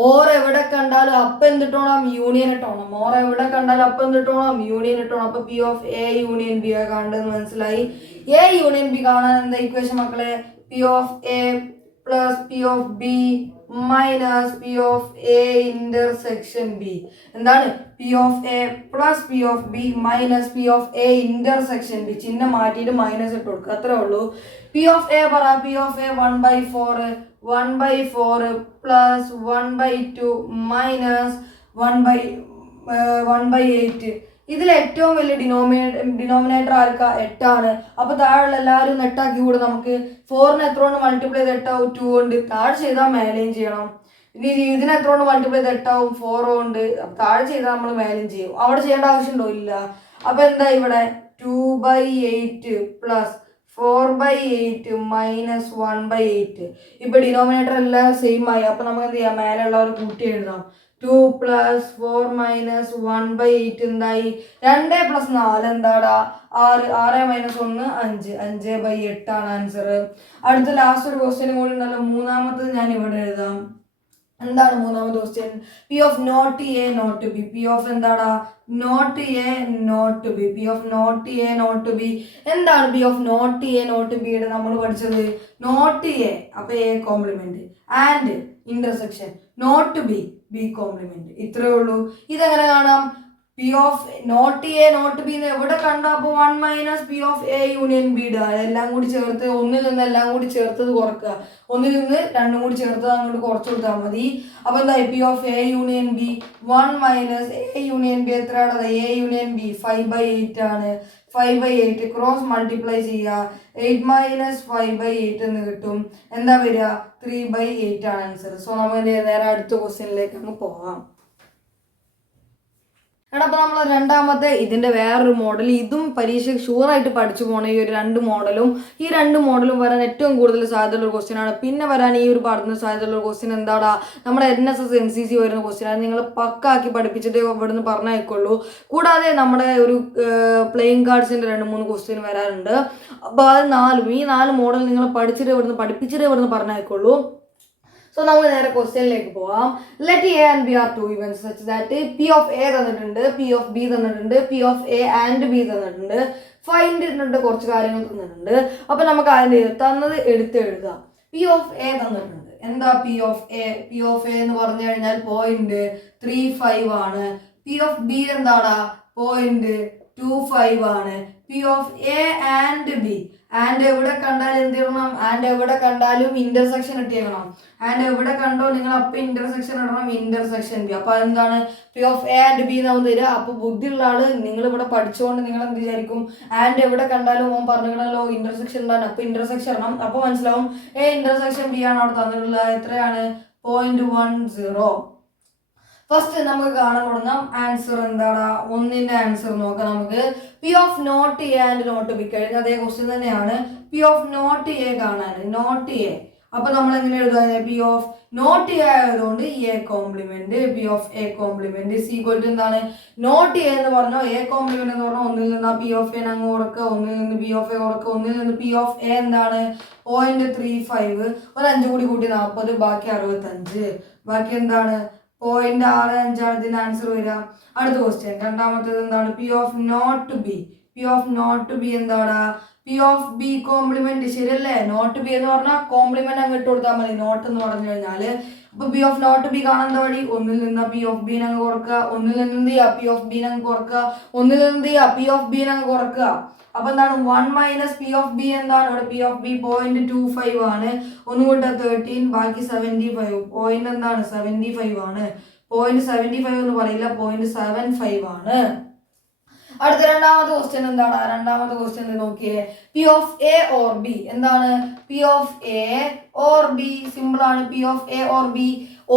Or എവിടെ കണ്ടാലും അപ്പം എന്തിട്ടോണം? യൂണിയൻ ഇട്ടോണം. ഓർ എവിടെ കണ്ടാലും അപ്പം എന്തിട്ടോണം? യൂണിയൻ ഇട്ടോണം. അപ്പൊ P of A union B ആ കാണുന്നത് മനസ്സിലായി. എ യൂണിയൻ ബി കാണാൻ എന്താ ഇക്വേഷൻ മക്കളെ? P of A plus P of B minus P of A intersection B. എന്താണ്? P of A plus P of B minus P of A intersection B. ചിഹ്നം മാറ്റിയിട്ട് minus ഇട്ട് കൊടുക്കുക. അത്രേ ഉള്ളൂ. പി ഓഫ് എ പറ. P of A 1/4 plus 1/2 minus 1/8. ഇതിൽ ഏറ്റവും വലിയ ഡിനോമിനേറ്റർ ആർക്കാ? 8 ആണ്. അപ്പൊ താഴെയുള്ള എല്ലാവരും നെട്ടാക്കി കൂടെ നമുക്ക് 4നെ എത്ര കൊണ്ട് മൾട്ടിപ്ലൈ ചെയ്ത് 8 ആവും? 2 കൊണ്ട്. താഴെ ചെയ്താൽ മേലെയും ചെയ്യണം. ഇനി ഇതിനെ എത്ര കൊണ്ട് മൾട്ടിപ്ലൈ ചെയ്ത് 8 ആവും? 4 കൊണ്ട്. താഴെ ചെയ്താൽ നമ്മൾ മേലെയും ചെയ്യും. അവിടെ ചെയ്യേണ്ട ആവശ്യമുണ്ടോ? ഇല്ല. അപ്പൊ എന്താ ഇവിടെ? 2/8 പ്ലസ് 4/8 മൈനസ് 1/8. ഇപ്പൊ ഡിനോമിനേറ്റർ എല്ലാം സെയിം ആയി. അപ്പൊ നമുക്ക് എന്ത് ചെയ്യാം? മേലെയുള്ളവർ കൂട്ടി എഴുതാം. 2 + 4 - 1/8 എന്തായി? 2 + 4 എന്താടാ? 6. 6 - 1 5. 5/8 ആണ് ആൻസർ. അടുത്ത ലാസ്റ്റ് ഒരു ക്വസ്റ്റ്യൻ കൂടി ഉണ്ടല്ലോ. മൂന്നാമത്തത് ഞാൻ ഇവിടെ എഴുതാം. എന്താണ് മൂന്നാമത്തെ question? P of not A not B. P of എന്താടാ? Not A not B. P of not A not B എന്താണ്? P of not A not ബിയുടെ നമ്മൾ പഠിച്ചത് നോട്ട് എ അപ്പൊ A complement and intersection not B B complement. ഇത്രേ ഉള്ളൂ. ഇതെങ്ങനെ കാണാം? P of not A not B എവിടെ കണ്ടോ? അപ്പൊ 1 - P of A union B ഇടുക. എല്ലാം കൂടി ചേർത്ത് ഒന്നിൽ നിന്ന് എല്ലാം കൂടി ചേർത്തത് കുറക്കുക. ഒന്നിൽ നിന്ന് രണ്ടും കൂടി ചേർത്തത് അങ്ങോട്ട് കുറച്ച് കൊടുത്താൽ മതി. അപ്പൊ എന്തായി? P of A union B 1 - A union B എത്രയാണ്? എ യൂണിയൻ ബി 5/8 ആണ്. 5/8 ക്രോസ് മൾട്ടിപ്ലൈ ചെയ്യുക. 8 - 5/8 എന്ന് കിട്ടും. എന്താ വരിക? 3/8 ആണ് ആൻസർ. സോ നമുക്ക് നേരെ അടുത്ത ക്വസ്റ്റ്യനിലേക്ക് അങ്ങ് പോകാം. എടാ, അപ്പോൾ നമ്മൾ രണ്ടാമത്തെ ഇതിൻ്റെ വേറൊരു മോഡൽ, ഇതും പരീക്ഷയ്ക്ക് ഷുവറായിട്ട് പഠിച്ചു പോകണം. ഈ ഒരു രണ്ട് മോഡലും വരാൻ ഏറ്റവും കൂടുതൽ സാധ്യതയുള്ള ക്വസ്റ്റ്യൻ ആണ്. പിന്നെ വരാൻ ഈ ഒരു പഠന സാധ്യതയുള്ള ക്വസ്റ്റ്യൻ എന്താടാ? നമ്മുടെ NSS NCC വരുന്ന ക്വസ്റ്റ്യൻ ആണ്. നിങ്ങൾ പക്കാക്കി പഠിപ്പിച്ചിട്ട് ഇവിടുന്ന് പറഞ്ഞേക്കുള്ളൂ. കൂടാതെ നമ്മുടെ ഒരു പ്ലേയിങ് കാർഡ്സിൻ്റെ 2-3 ക്വസ്റ്റ്യൻ വരാറുണ്ട്. അപ്പോൾ അത് ഈ 4 മോഡൽ നിങ്ങൾ പഠിപ്പിച്ചിട്ട് ഇവിടുന്ന് പറഞ്ഞേക്കുള്ളൂ. സോ നമുക്ക് നേരെ ക്വസ്റ്റ്യനിലേക്ക് പോവാം. Let A and B are two events such that P of A തന്നിട്ടുണ്ട്, പി ഓഫ് ബി തന്നിട്ടുണ്ട്, P of A and B തന്നിട്ടുണ്ട്, ഫൈൻഡ് കുറച്ച് കാര്യങ്ങൾ തന്നിട്ടുണ്ട്. അപ്പൊ നമുക്ക് അതിൻ്റെ തന്നത് എടുത്ത് എഴുതാം. പി ഓഫ് എ തന്നിട്ടുണ്ട്. എന്താ P of A? P of A എന്ന് പറഞ്ഞു കഴിഞ്ഞാൽ 0.35 ആണ്. പി ഓഫ് ബി എന്താടാ? 0.25 ആണ്. P of A and B and എവിടെ കണ്ടാലും എന്ത് ചെയ്യണം? ആൻഡ് എവിടെ കണ്ടാലും ഇന്റർസെക്ഷൻ ഇട്ടേക്കണം. ആൻഡ് എവിടെ കണ്ടോ നിങ്ങൾ അപ്പൊ ഇന്റർസെക്ഷൻ ഇടണം, ഇന്റർസെക്ഷൻ ബി. അപ്പൊ എന്താണ്? P of A and B എന്നാവും തരിക. അപ്പൊ ബുദ്ധിയുള്ള ആള് നിങ്ങൾ ഇവിടെ പഠിച്ചുകൊണ്ട് നിങ്ങൾ എന്ത് വിചാരിക്കും? ആൻഡ് എവിടെ കണ്ടാലും ഓൻ പറഞ്ഞിട്ടുണ്ടല്ലോ ഇന്റർസെക്ഷൻ ഉണ്ടാണ്, അപ്പൊ ഇന്റർസെക്ഷൻ ഇടണം. അപ്പൊ മനസ്സിലാവും എ ഇന്റർസെക്ഷൻ ബി ആണ് അവിടെ തന്നിട്ടുള്ളത്. എത്രയാണ്? 0.10. ഫസ്റ്റ് നമുക്ക് കാണാൻ തുടങ്ങാം. ആൻസർ എന്താണ്? ഒന്നിന്റെ ആൻസർ നോക്കാം നമുക്ക്. P of not A and not B കഴിഞ്ഞ അതേ ക്വസ്റ്റ്യൻ തന്നെയാണ്. പി ഓഫ് നോട്ട് എ കാണാൻ നോട്ട് എ. അപ്പൊ നമ്മൾ എങ്ങനെ എഴുതാൻ? പി ഓഫ് നോട്ട് എ ആയതുകൊണ്ട് A complement, P of A complement equal to എന്താണ്? നോട്ട് എ എന്ന് പറഞ്ഞാൽ എ കോംപ്ലിമെന്റ് എന്ന് പറഞ്ഞാൽ ഒന്നിൽ നിന്ന് പി ഓഫ് എ അങ്ങ് കുറക്കുക, ഒന്നിൽ നിന്ന് പി ഓഫ് എ കുറക്കുക, ഒന്നിൽ നിന്ന് പി ഓഫ് എ എന്താണ്? 0.35, ഒരു 5 കൂടി കൂട്ടി 40, ബാക്കി 65, ബാക്കി എന്താണ്? 0.65 ഇതിന്റെ ആൻസർ വരിക. അടുത്ത ക്വസ്റ്റ്യൻ രണ്ടാമത്തേത് എന്താണ്? P of not B. P of not B എന്താണ്? P of B complement. ശരിയല്ലേ? നോട്ട് ബി എന്ന് പറഞ്ഞാൽ കോംപ്ലിമെന്റ് അങ്ങ് ഇട്ട് കൊടുത്താൽ മതി, നോട്ട് എന്ന് പറഞ്ഞു കഴിഞ്ഞാല്. അപ്പൊ പി ഓഫ് നോട്ട് ബി കാണാൻ വഴി ഒന്നിൽ നിന്ന് പി ഓഫ് ബി അങ്ങ് കുറക്കുക, ഒന്നിൽ നിന്ന് എന്ത് ചെയ്യുക? പി ഓഫ് ബി അങ്ങ് കുറക്കുക, ഒന്നിൽ നിന്ന് എന്ത് ചെയ്യുക? പി ഓഫ് ബി അങ്ങ് കുറക്കുക. അപ്പൊ എന്താണ്? 1 മൈനസ് പി ഓഫ് ബി എന്താണ്? ഇവിടെ പി ഓഫ് ബി 0.25 ആണ്. ഒന്നുകൂട്ട 13 ബാക്കി 75. പോയിന്റ് എന്താണ്? 75 ആണ്. 0.75 എന്ന് പറയില്ല, 0.75 ആണ്. അടുത്ത രണ്ടാമത്തെ ക്വസ്റ്റ്യൻ എന്താണ്? രണ്ടാമത്തെ ക്വസ്റ്റ്യൻ നോക്കിയേ. P of A or B എന്താണ്? P of A or B simple ആണ്. P of A or B.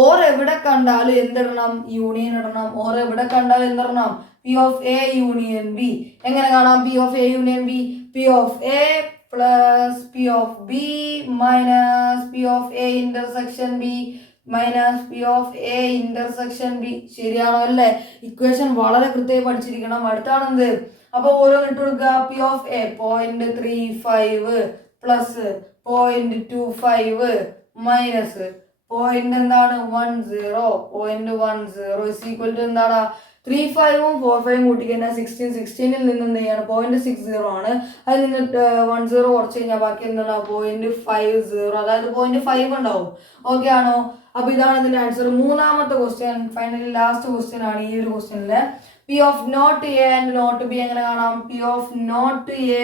Or എവിടെ കണ്ടാലും എന്തിടണം? യൂണിയൻ ഇടണം. ഓർ എവിടെ കണ്ടാലും എന്തിടണം? P of A union B. എങ്ങനെ കാണാം? P of A union B. P of A plus P of B minus P of A intersection B minus P of A intersection B. ശരിയാണോ അല്ലേ? Equation വളരെ കൃത്യമായി പഠിച്ചിരിക്കണം. അടുത്താണെന്ത്? അപ്പൊ ഓരോന്ന് ഇട്ട് കൊടുക്കുക. P of A 0.35 plus 0.25 minus point എന്താണ്? 10 ഇസ് ഈക്വൽ ടു എന്താണ്? 3.5ഉം 4.5ഉം കൂട്ടിക്കഴിഞ്ഞാൽ 16. 16ൽ നിന്ന് എന്ത് ചെയ്യാണ്? 0.60 ആണ്. അതിൽ നിന്ന് 10 കുറച്ച് കഴിഞ്ഞാൽ ബാക്കി എന്താണ്? 0.50. അതായത് 0.5 ഉണ്ടാവും. ഓക്കെ ആണോ? അപ്പൊ ഇതാണ് ഇതിന്റെ ആൻസർ. മൂന്നാമത്തെ ക്വസ്റ്റ്യൻ, ഫൈനലി ലാസ്റ്റ് ക്വസ്റ്റ്യൻ ആണ് ഈ ഒരു ക്വസ്റ്റ്യനില്. P of not A and not B എങ്ങനെ കാണാം? P of not A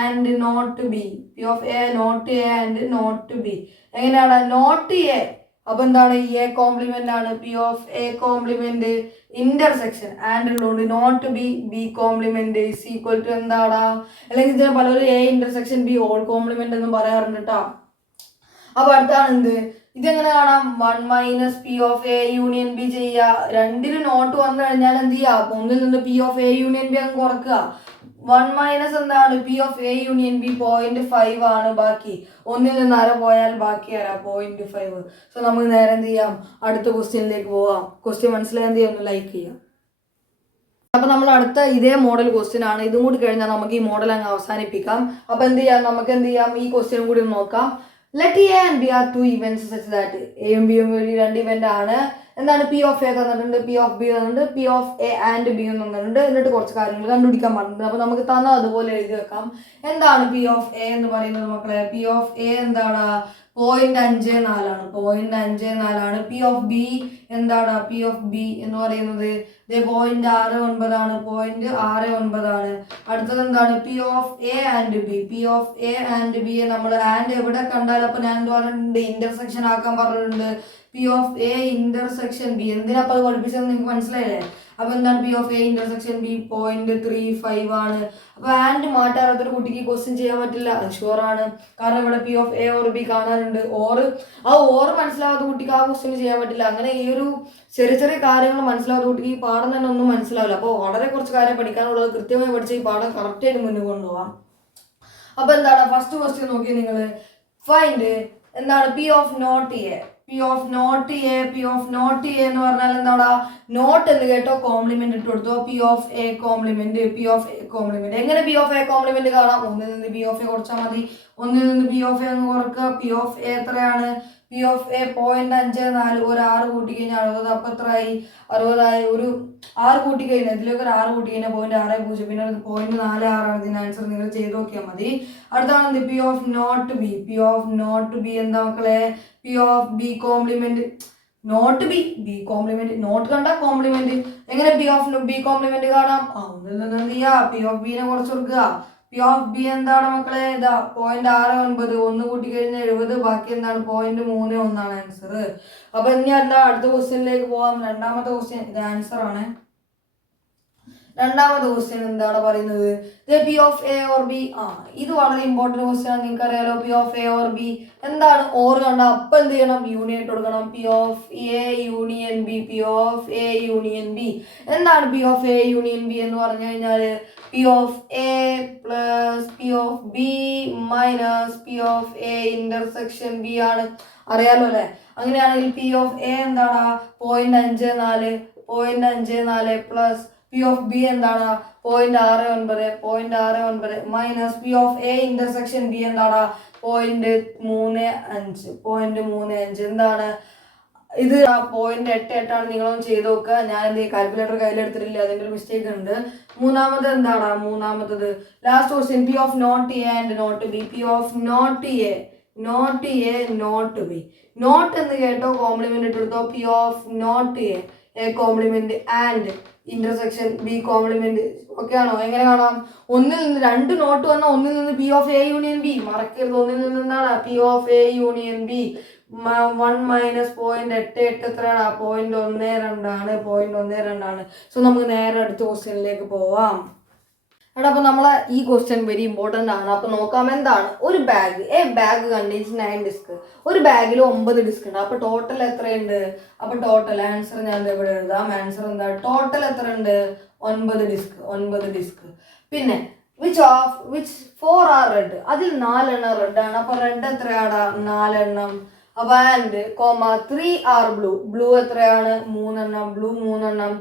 and not B. P of A not A and not B എങ്ങനെയാണ്? നോട്ട് എ അപ്പൊ എന്താണ്? എ കോംപ്ലിമെന്റ് ആണ്. P of A complement intersection and ഉള്ളതുകൊണ്ട് not B B complement is equal to എന്താടാ? അല്ലെങ്കിൽ ഇതിനെ പലരും A intersection B all complement എന്നും പറയാറുണ്ട് കേട്ടോ. അപ്പൊ അടുത്താണ് എന്ത്? ഇതെങ്ങനെ കാണാം? 1 minus P of A union B ചെയ്യുക. രണ്ടിലും നോട്ട് വന്നു കഴിഞ്ഞാൽ എന്ത് ചെയ്യുക? ഒന്നിൽ നിന്ന് P of A union B അങ്ങ് കുറക്കുക. 1 മൈനസ് എന്താണ്? P of A union B 0.5 ആണ്. ബാക്കി ഒന്നിൽ നിന്ന് അര പോയാൽ ബാക്കി അര 0.5. സോ നമുക്ക് നേരെ എന്ത് ചെയ്യാം? അടുത്ത ക്വസ്റ്റ്യനിലേക്ക് പോവാം. ക്വസ്റ്റ്യൻ മനസ്സിലായി എന്ത് ചെയ്യാം? ലൈക്ക് ചെയ്യാം. അപ്പൊ നമ്മൾ അടുത്ത ഇതേ മോഡൽ ക്വസ്റ്റ്യൻ ആണ്. ഇതും കൂടി കഴിഞ്ഞാൽ നമുക്ക് ഈ മോഡൽ അങ്ങ് അവസാനിപ്പിക്കാം. അപ്പൊ എന്ത് ചെയ്യാം? നമുക്ക് എന്ത് ചെയ്യാം? ഈ ക്വസ്റ്റ്യൻ കൂടി ഒന്ന് നോക്കാം. Let A and B are two events such that A യും B യും ഒരു രണ്ട് ഇവന്റ് ആണ്. എന്താണ്? പി ഓഫ് എ തന്നിട്ടുണ്ട്, പി ഓഫ് ബി തന്നിട്ടുണ്ട്, P of A and B തന്നിട്ടുണ്ട്. എന്നിട്ട് കുറച്ച് കാര്യങ്ങൾ കണ്ടുപിടിക്കാൻ പറഞ്ഞിട്ടുണ്ട്. അപ്പൊ നമുക്ക് തന്നാൽ അതുപോലെ എഴുതി വെക്കാം. എന്താണ് പി ഓഫ് എ എന്ന് പറയുന്നത് മക്കളെ? പി ഓഫ് എ എന്താണ്? 0.54 ആണ്. 0.54 ആണ്. പി ഓഫ് ബി എന്താണ്? പി ഓഫ് ബി എന്ന് പറയുന്നത് 0.69 ആണ്. 0.69 ആണ്. അടുത്തത് എന്താണ്? P of A and B. P of A and B നമ്മൾ ആൻഡ് എവിടെ കണ്ടാലും അപ്പൊ ഞാൻ എന്ത് പറഞ്ഞിട്ടുണ്ട്? ഇന്റർസെക്ഷൻ ആക്കാൻ പറഞ്ഞിട്ടുണ്ട്. P of A intersection B എന്തിനാ അപ്പൊ അത് പഠിപ്പിച്ചത് നിങ്ങൾക്ക് മനസ്സിലായില്ലേ? അപ്പൊ എന്താണ്? P of A intersection B 0.35 ആണ്. അപ്പൊ ആൻഡ് മാറ്റാറാത്തൊരു കുട്ടിക്ക് ക്വസ്റ്റ്യൻ ചെയ്യാൻ പറ്റില്ല, അത് ഷുവർ ആണ്. കാരണം ഇവിടെ P of A or B കാണാനുണ്ട്. ഓർ മനസ്സിലാവാത്ത കുട്ടിക്ക് ആ ക്വസ്റ്റ്യൻ ചെയ്യാൻ പറ്റില്ല. അങ്ങനെ ഈ ഒരു ചെറിയ ചെറിയ കാര്യങ്ങൾ മനസ്സിലാവാത്ത കുട്ടിക്ക് ഈ പാഠം തന്നെ ഒന്നും മനസ്സിലാവില്ല. അപ്പോൾ വളരെ കുറച്ച് കാര്യം പഠിക്കാനുള്ളത് കൃത്യമായി പഠിച്ച് ഈ പാഠം കറക്റ്റായിട്ട് മുന്നിൽ കൊണ്ടുപോകാം. അപ്പൊ എന്താണ്? ഫസ്റ്റ് ക്വസ്റ്റ്യൻ നോക്കി നിങ്ങൾ. ഫൈൻഡ് എന്താണ്? P of not A. P of not A. P of not A എന്ന് പറഞ്ഞാൽ എന്താടാ? നോട്ട് എന്ന് കേട്ടോ, കോംപ്ലിമെന്റ് ഇട്ട് കൊടുത്തോ. P of A complement. P of A complement എങ്ങനെ പി ഓഫ് എ കോംപ്ലിമെന്റ് കാണാം? ഒന്നിൽ നിന്ന് പി ഓഫ് എ കുറച്ചാൽ മതി. ഒന്നിൽ നിന്ന് പി ഓഫ് എ ഒന്ന് കുറക്കുക. പി ഓഫ് എ എത്രയാണ്? P of A 0.54. ഒരു 6 കൂട്ടി കഴിഞ്ഞാൽ 60. അപ്പൊ എത്രയായി? 60ആയി. ഒരു 6 കൂട്ടി കഴിഞ്ഞാൽ ഇതിലേക്ക് ഒരു 6 കൂട്ടി കഴിഞ്ഞാൽ 0.60. പിന്നെ 0.46 ആണ് ഇതിന്റെ ആൻസർ. നിങ്ങൾ ചെയ്ത് നോക്കിയാൽ മതി. അടുത്താണ് P of not B. P of not B എന്താ മക്കളെ? P of B complement. Not B B complement. Not കണ്ട കോംപ്ലിമെന്റ്. എങ്ങനെ പി ഓഫ് ബി കോംപ്ലിമെന്റ് കാണാം? ഒന്നിൽ നിന്ന് എന്ത് ചെയ്യാ? പി ഓഫ് ബിനെ കുറച്ച് കൊടുക്കുക. പി ഓഫ് ബി എന്താണ് മക്കളെ? ഇതാ 0.69. 1 കൂട്ടി കഴിഞ്ഞാൽ 70. ബാക്കി എന്താണ്? 0.31 ആണ് ആൻസർ. അപ്പൊ ഇനി എന്താ? അടുത്ത ക്വസ്റ്റ്യനിലേക്ക് പോവാം. രണ്ടാമത്തെ ക്വസ്റ്റ്യൻ ഇത് ആൻസർ ആണ്. രണ്ടാമത്തെ ക്വസ്റ്റ്യൻ എന്താണ് പറയുന്നത്? P of A or B. ഇത് വളരെ ഇമ്പോർട്ടന്റ് ക്വസ്റ്റ്യൻ ആണ്. നിങ്ങൾക്ക് അറിയാലോ P of A or B എന്താണ്? ഓർ കണ്ട അപ്പൊ എന്ത് ചെയ്യണം? യൂണിയൻ ഇട്ട് കൊടുക്കണം. P of A union B. P of A union B എന്താണ്? P of A union B എന്ന് പറഞ്ഞു കഴിഞ്ഞാൽ P of A plus P of B minus P of A intersection B ആണ്. അറിയാലോ അല്ലെ? അങ്ങനെയാണെങ്കിൽ പി ഓഫ് എ എന്താണ്? 0.54. 0.54 plus P of B എന്താണ്? 0.69. 0.69 minus P of A intersection B എന്താണ്? 0.35. 0.35 എന്താണ്? ഇത് 0.88 നിങ്ങളൊന്ന് ചെയ്ത് നോക്കുക. ഞാൻ എന്ത് കാൽക്കുലേറ്റർ കയ്യിലെടുത്തിട്ടില്ല, അതിൻ്റെ ഒരു മിസ്റ്റേക്ക് ഉണ്ട്. മൂന്നാമത് എന്താണ്? മൂന്നാമത്തത് last question P of not A and not B. P of not A not B. Not എന്ന് കേട്ടോ, കോംപ്ലിമെന്റ് ഇട്ടെടുത്തോ. P of not A complement and intersection B complement. Okay ആണോ? എങ്ങനെ കാണാം? ഒന്നിൽ നിന്ന് 2 നോട്ട് വന്നാൽ ഒന്നിൽ നിന്ന് P of A union B. മറക്കരുത്, ഒന്നിൽ നിന്ന് എന്താണ്? P of A union B. 1 minus 0.88 എത്രയാണ്? 0.12 ആണ്. സോ നമുക്ക് നേരെ അടുത്ത ക്വസ്റ്റ്യനിലേക്ക് പോവാം. എടാ, അപ്പോൾ നമ്മളെ ഈ ക്വസ്റ്റ്യൻ വെരി ഇമ്പോർട്ടൻ്റ് ആണ്. അപ്പോൾ നോക്കാം എന്താണ്. ഒരു ബാഗ് കണ്ടെയ്ൻസ് 9 ഡിസ്ക്. ഒരു ബാഗിൽ 9 ഡിസ്ക് ഉണ്ട്. അപ്പോൾ ടോട്ടൽ എത്രയുണ്ട്? അപ്പോൾ ടോട്ടൽ ആൻസർ ഞാൻ ഇവിടെ എഴുതാം. ആൻസർ എന്താ? ടോട്ടൽ എത്ര ഉണ്ട്? 9 ഡിസ്ക്. പിന്നെ വിച്ച് 4 ആർ റെഡ്. അതിൽ 4 എണ്ണം റെഡ് ആണ്. അപ്പോൾ റെഡ് എത്രയാടാ? 4 എണ്ണം. അപ്പോൾ ആൻഡ് 3 ആർ ബ്ലൂ എത്രയാണ്? 3 എണ്ണം. ബ്ലൂ 3 എണ്ണം.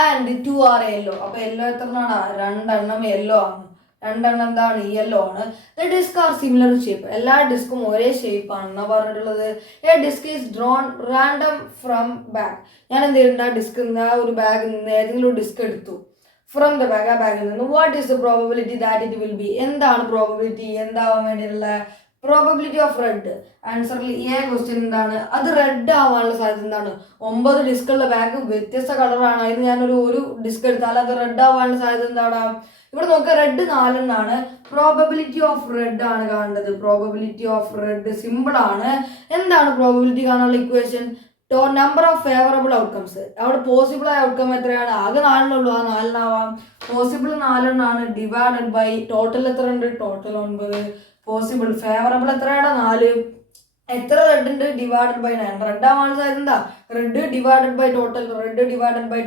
And 2 are yellow. അപ്പോൾ യെല്ലോ എത്രയാണ്? 2 എണ്ണം യെല്ലോ ആണ്. 2 എണ്ണം എന്താണ്? യെല്ലോ ആണ്. The disc are similar shape. എല്ലാ ഡിസ്കും ഒരേ ഷേപ്പ് ആണെന്നാണ് പറഞ്ഞിട്ടുള്ളത്. A disc is drawn random from bag. ഞാൻ എന്ത് ചെയ്തിട്ടുണ്ട്? ആ ഡിസ്ക് ഒരു ബാഗിൽ നിന്ന് ഏതെങ്കിലും ഒരു ഡിസ്ക് എടുത്തു. ഫ്രം ദ ബാഗ്, ആ ബാഗിൽ നിന്ന്. What is the probability that it will be. എന്താണ് പ്രോബബിലിറ്റി? എന്താവാൻ വേണ്ടിയിട്ടുള്ള പ്രോബബിലിറ്റി ഓഫ് റെഡ്. ആൻസറിൽ എ ക്വസ്റ്റ്യൻ എന്താണ്? അത് റെഡ് ആവാനുള്ള സാധ്യത എന്താണ്? 9 ഡിസ്കുള്ള ബാഗ് വ്യത്യസ്ത കളറാണ്. അതിന് ഞാനൊരു ഡിസ്ക് എടുത്താൽ അത് റെഡ് ആവാനുള്ള സാധ്യത എന്താണ്? ഇവിടെ നോക്കുക, റെഡ് 4 എണ്ണാണ്. പ്രോബബിലിറ്റി ഓഫ് റെഡ് ആണ് കാണേണ്ടത്. പ്രോബബിലിറ്റി ഓഫ് റെഡ് സിമ്പിൾ ആണ്. എന്താണ് പ്രോബബിലിറ്റി കാണാനുള്ള equation? Number of favourable outcomes. അവിടെ പോസിബിൾ ആയ ഔട്ട്കം എത്രയാണ്? ആകെ 4 ഉള്ളൂ. ആ 4 ആവാം. പോസിബിൾ 4 എണ്ണാണ്. ഡിവൈഡഡ് ബൈ ടോട്ടൽ എത്ര ഉണ്ട്? ടോട്ടൽ 9. പോസിബിൾ ഫേവറബിൾ എത്രയാണ്? 4. എത്ര റെഡ് ഉണ്ട്? Divided by 9. റെഡ് ആവാൻ സാധ്യത എന്താ? Red divided by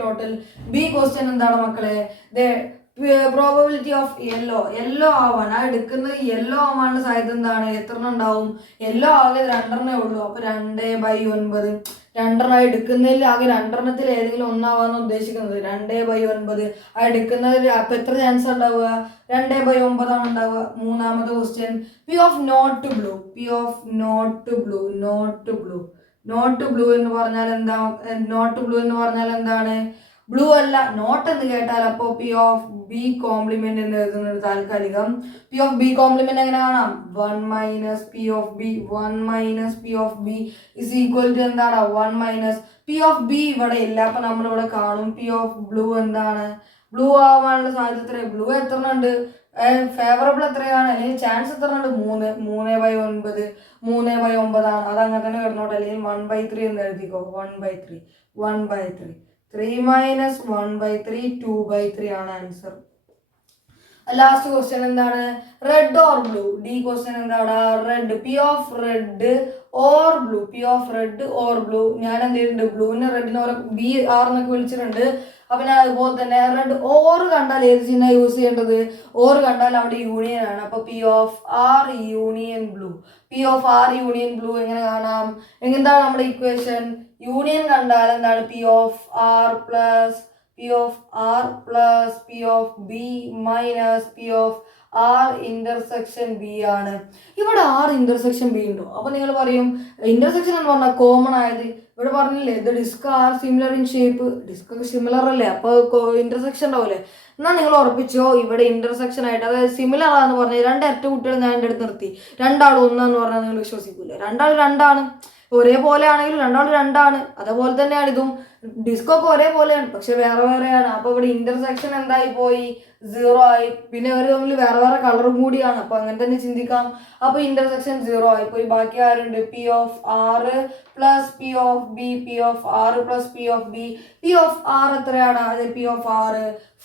total. B question എന്താണ് മക്കളെ? പ്രോബബിലിറ്റി ഓഫ് യെല്ലോ ആവാൻ. ആ എടുക്കുന്നത് യെല്ലോ ആവാനുള്ള സാധ്യത എന്താണ്? എത്ര ഉണ്ടാവും? യെല്ലോ ആകെ 2 എണ്ണേ ഉള്ളൂ. അപ്പൊ 2/9. 2 എണ്ണം എടുക്കുന്നതിൽ ആകെ 2 എണ്ണത്തിൽ ഏതെങ്കിലും ഒന്നാവാന്ന് ഉദ്ദേശിക്കുന്നത്. 2/9 ആ എടുക്കുന്നതിൽ അപ്പൊ എത്ര ചാൻസ് ഉണ്ടാവുക? 2/9 ആണ് ഉണ്ടാവുക. മൂന്നാമത്തെ question P of not blue എന്ന് പറഞ്ഞാൽ എന്താ? എന്താണ്? ബ്ലൂ അല്ല, നോട്ട് എന്ന് കേട്ടാൽ അപ്പോൾ പി ഓഫ് ബി കോംപ്ലിമെന്റ് എന്ന് എഴുതുന്നത് താൽക്കാലികം. പി ഓഫ് ബി കോംപ്ലിമെന്റ് എങ്ങനെ കാണാം? 1 minus P of B is equal to എന്താണ്? 1 മൈനസ് പി ഓഫ് ബി ഇവിടെ ഇല്ല. അപ്പൊ നമ്മളിവിടെ കാണും പി ഓഫ് ബ്ലൂ എന്താണ്? ബ്ലൂ ആവാനുള്ള സാധ്യത ബ്ലൂ എത്ര ഉണ്ട്? ഫേവറബിൾ എത്രയാണ്? അല്ലെങ്കിൽ ചാൻസ് എത്ര ഉണ്ട്? 3/9 ആണ്. അത് അങ്ങനെ തന്നെ കിടന്നോട്ടെ. അല്ലെങ്കിൽ 1/3 എന്ന് എഴുതിക്കോ. 1/3 3 മൈനസ് 1/3 2/3 ആണ് ആൻസർ. ലാസ്റ്റ് ക്വസ്റ്റ്യൻ എന്താണ്? Red or blue. D question എന്താണ്? Red. P of red or blue. ഞാൻ എന്ത് ചെയ്തിട്ടുണ്ട്? ബ്ലൂവിനെ റെഡിനെ ഓരോ ബി ആർ എന്നൊക്കെ വിളിച്ചിട്ടുണ്ട്. അപ്പൊ ഞാൻ അതുപോലെ തന്നെ റെഡ് ഓർ കണ്ടാൽ ഏത് ചിഹ്നം യൂസ് ചെയ്യേണ്ടത്? ഓർ കണ്ടാൽ അവിടെ യൂണിയൻ ആണ്. അപ്പൊ P of R union blue എങ്ങനെ കാണാം? എന്താണ് നമ്മുടെ ഇക്വേഷൻ? യൂണിയൻ കണ്ടാൽ എന്താണ്? P of R plus P of B minus P of R intersection B ആണ്. ഇവിടെ ആർ ഇന്റർസെക്ഷൻ ബി ഉണ്ടോ? അപ്പൊ നിങ്ങൾ പറയും ഇന്റർസെക്ഷൻ എന്ന് പറഞ്ഞാൽ കോമൺ ആയത്. ഇവിടെ പറഞ്ഞില്ലേ the disc are similar in shape. Disc ഒക്കെ സിമിലർ അല്ലേ? അപ്പൊ ഇന്റർസെക്ഷൻ ഉണ്ടാവില്ലേ? എന്നാൽ നിങ്ങൾ ഉറപ്പിച്ചോ ഇവിടെ ഇന്റർസെക്ഷൻ ആയിട്ട്, അതായത് സിമിലർ ആണെന്ന് പറഞ്ഞാൽ 2 ഇരട്ട കുട്ടികൾ ഞാൻ എൻ്റെ അടുത്ത് നിർത്തി. 2 ഒന്നാന്ന് പറഞ്ഞാൽ നിങ്ങൾ വിശ്വസിക്കൂല. 2 2 ഒരേപോലെ ആണെങ്കിലും 2 2 അതേപോലെ തന്നെയാണ് ഇതും. ഡിസ്കൊക്കെ ഒരേപോലെയാണ്, പക്ഷെ വേറെയാണ്. അപ്പൊ ഇവിടെ ഇന്റർസെക്ഷൻ എന്തായി പോയി? 0 ആയി. പിന്നെ അവർ തമ്മിൽ വേറെ കളറും കൂടിയാണ്. അപ്പൊ അങ്ങനെ തന്നെ ചിന്തിക്കാം. അപ്പൊ ഇന്റർസെക്ഷൻ 0 ആയി പോയി. ബാക്കി ആരുണ്ട്? P of R plus P of B. P of R plus P of B. P of R എത്രയാണ്? അത് പി ഓഫ് ആർ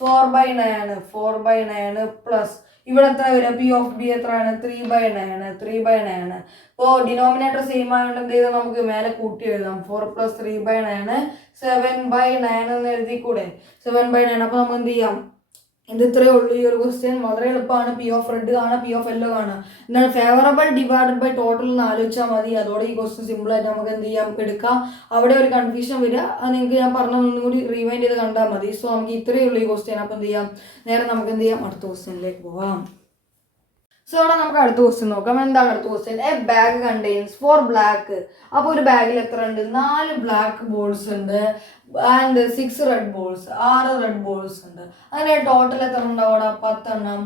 4/9 പ്ലസ് ഇവിടെ എത്ര വരിക? പി ഓഫ് ബി എത്രയാണ്? 3/9. ഇപ്പോൾ ഡിനോമിനേറ്റർ സെയിം ആയതുകൊണ്ട് എന്ത് ചെയ്താൽ നമുക്ക് മേലെ കൂട്ടി എഴുതാം. 4 + 3/9 7/9 എന്ന് എഴുതിക്കൂടെ? 7/9. അപ്പൊ നമുക്ക് എന്ത് ചെയ്യാം? ഇത് ഇത്രയേ ഉള്ളൂ. ഈ ഒരു ക്വസ്റ്റ്യൻ വളരെ എളുപ്പമാണ്. പി ഓഫ് റെഡ് കാണാം, പി ഓഫ് യെല്ലോ കാണാം. എന്താണ് ഫേവറബിൾ ഡിവൈഡഡ് ബൈ ടോട്ടൽ എന്ന് ആലോചിച്ചാൽ മതി. അതോടെ ഈ ക്വസ്റ്റ്യൻ സിമ്പിൾ ആയിട്ട് നമുക്ക് എന്ത് ചെയ്യാം? എടുക്കാം. അവിടെ ഒരു കൺഫ്യൂഷൻ വരിക, അത് നിങ്ങൾക്ക് ഞാൻ പറഞ്ഞൊന്നും കൂടി റിവൈൻഡ് ചെയ്ത് കണ്ടാൽ മതി. സോ നമുക്ക് ഇത്രയേ ഉള്ളൂ ഈ ക്വസ്റ്റ്യൻ. അപ്പം എന്ത് ചെയ്യാം? നേരെ നമുക്ക് എന്ത് ചെയ്യാം? അടുത്ത ക്വസ്റ്റ്യനിലേക്ക് പോവാം. സോ അവിടെ നമുക്ക് അടുത്ത ക്വസ്റ്റ്യൻ നോക്കാം. എന്താണ് അടുത്ത question? A bag contains 4 black. അപ്പോൾ ഒരു ബാഗിൽ എത്ര ഉണ്ട്? 4 ബ്ലാക്ക് ബോൾസ് ഉണ്ട് and 6 red balls, 6 red balls ഉണ്ട്. അങ്ങനെ ടോട്ടൽ എത്ര ഉണ്ടാവും അവിടെ? 10 എണ്ണം.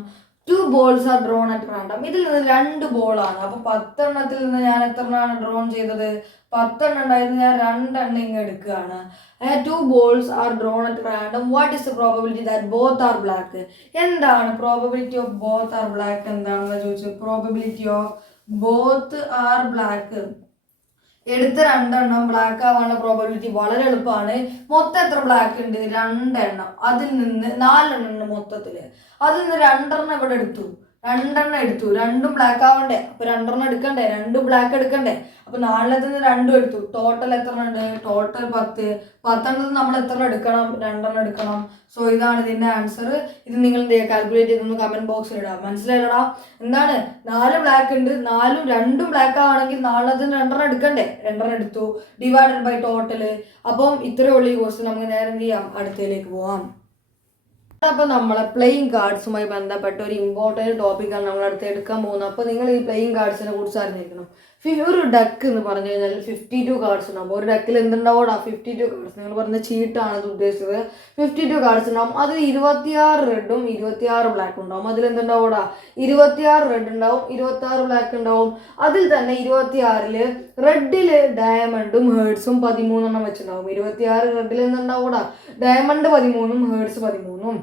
2 balls are drawn at random. ഇതിൽ നിന്ന് 2 ബോളാണ്. അപ്പൊ 10 എണ്ണത്തിൽ നിന്ന് ഞാൻ എത്ര എണ്ണമാണ് ഡ്രോൺ ചെയ്തത്? 10 എണ്ണം ഉണ്ടായിരുന്നു, ഞാൻ 2 എണ്ണം ഇങ്ങ് എടുക്കുകയാണ്. 2 balls are drawn at random. What is the probability that both are black? എന്താണ് probability of both are black? എന്താണെന്ന് ചോദിച്ചു. Probability of both are black, എടുത്ത 2 എണ്ണം ബ്ലാക്ക് ആവാനുള്ള പ്രോബബിലിറ്റി വളരെ എളുപ്പമാണ്. മൊത്തം എത്ര ബ്ലാക്ക് ഉണ്ട്? 2 എണ്ണം. അതിൽ നിന്ന് 4 എണ്ണം ഉണ്ട് മൊത്തത്തില്. അതിൽ നിന്ന് 2 എണ്ണം ഇവിടെ എടുത്തു, 2 എണ്ണം എടുത്തു. 2ഉം ബ്ലാക്ക് ആവണ്ടേ? അപ്പൊ 2 എണ്ണം എടുക്കണ്ടേ? 2 ബ്ലാക്ക് എടുക്കണ്ടേ? അപ്പൊ 4 നിന്ന് 2 എടുത്തു. ടോട്ടൽ എത്ര ഉണ്ട്? ടോട്ടൽ 10. 10 എണ്ണത്തിൽ നമ്മൾ എത്ര എടുക്കണം? 2 എണ്ണം എടുക്കണം. സോ ഇതാണ് ഇതിന്റെ ആൻസർ. ഇത് നിങ്ങൾ എന്ത് ചെയ്യുക? കാൽക്കുലേറ്റ് ചെയ്തൊന്ന് കമന്റ് ബോക്സിൽ ഇടാം. മനസ്സിലായില്ലടാ? എന്താണ്? 4 ബ്ലാക്ക് ഉണ്ട്, 2 ബ്ലാക്ക് ആണെങ്കിൽ 4 2 എണ്ണം എടുക്കണ്ടേ? 2 എണ്ണം എടുത്തു. Divided by total. അപ്പം ഇത്രയേ ഉള്ളൂ ഈ ക്വസ്റ്റ്യൻ. നമുക്ക് നേരെ എന്ത് ചെയ്യാം? അടുത്തതിലേക്ക് പോവാം. അപ്പോൾ നമ്മളെ പ്ലേയിങ് കാർഡ്സുമായി ബന്ധപ്പെട്ട ഒരു ഇമ്പോർട്ടൻറ്റ് ടോപ്പിക്കാണ് നമ്മൾ അടുത്ത് എടുക്കാൻ പോകുന്നത്. അപ്പോൾ നിങ്ങൾ ഈ പ്ലേയിങ് കാർഡ്സിനെ കുറിച്ച് അറിഞ്ഞിരിക്കണം. ഒരു ഡക്ക് എന്ന് പറഞ്ഞു കഴിഞ്ഞാൽ 52 കാർഡ്സ് ഉണ്ടാവും. ഒരു ഡക്കിൽ എന്തുണ്ടാവും? 52 കാർഡ്സ്. നിങ്ങൾ പറഞ്ഞ ചീട്ടാണ് ഇത് ഉദ്ദേശിച്ചത്. 52 കാർഡ്സ് ഉണ്ടാവും. അതിൽ 26 റെഡും 26 ബ്ലാക്കും ഉണ്ടാവും. അതിൽ എന്തുണ്ടാവും? 26 റെഡ് ഉണ്ടാവും, 26 ബ്ലാക്ക് ഉണ്ടാവും. അതിൽ തന്നെ 26 റെഡില് ഡയമണ്ടും ഹേർട്സും 13 എണ്ണം വെച്ചിട്ടുണ്ടാവും. 26 റെഡിൽ എന്തുണ്ടാവും? ഡയമണ്ട് 13ഉം ഹേർട്സ് 13ഉം.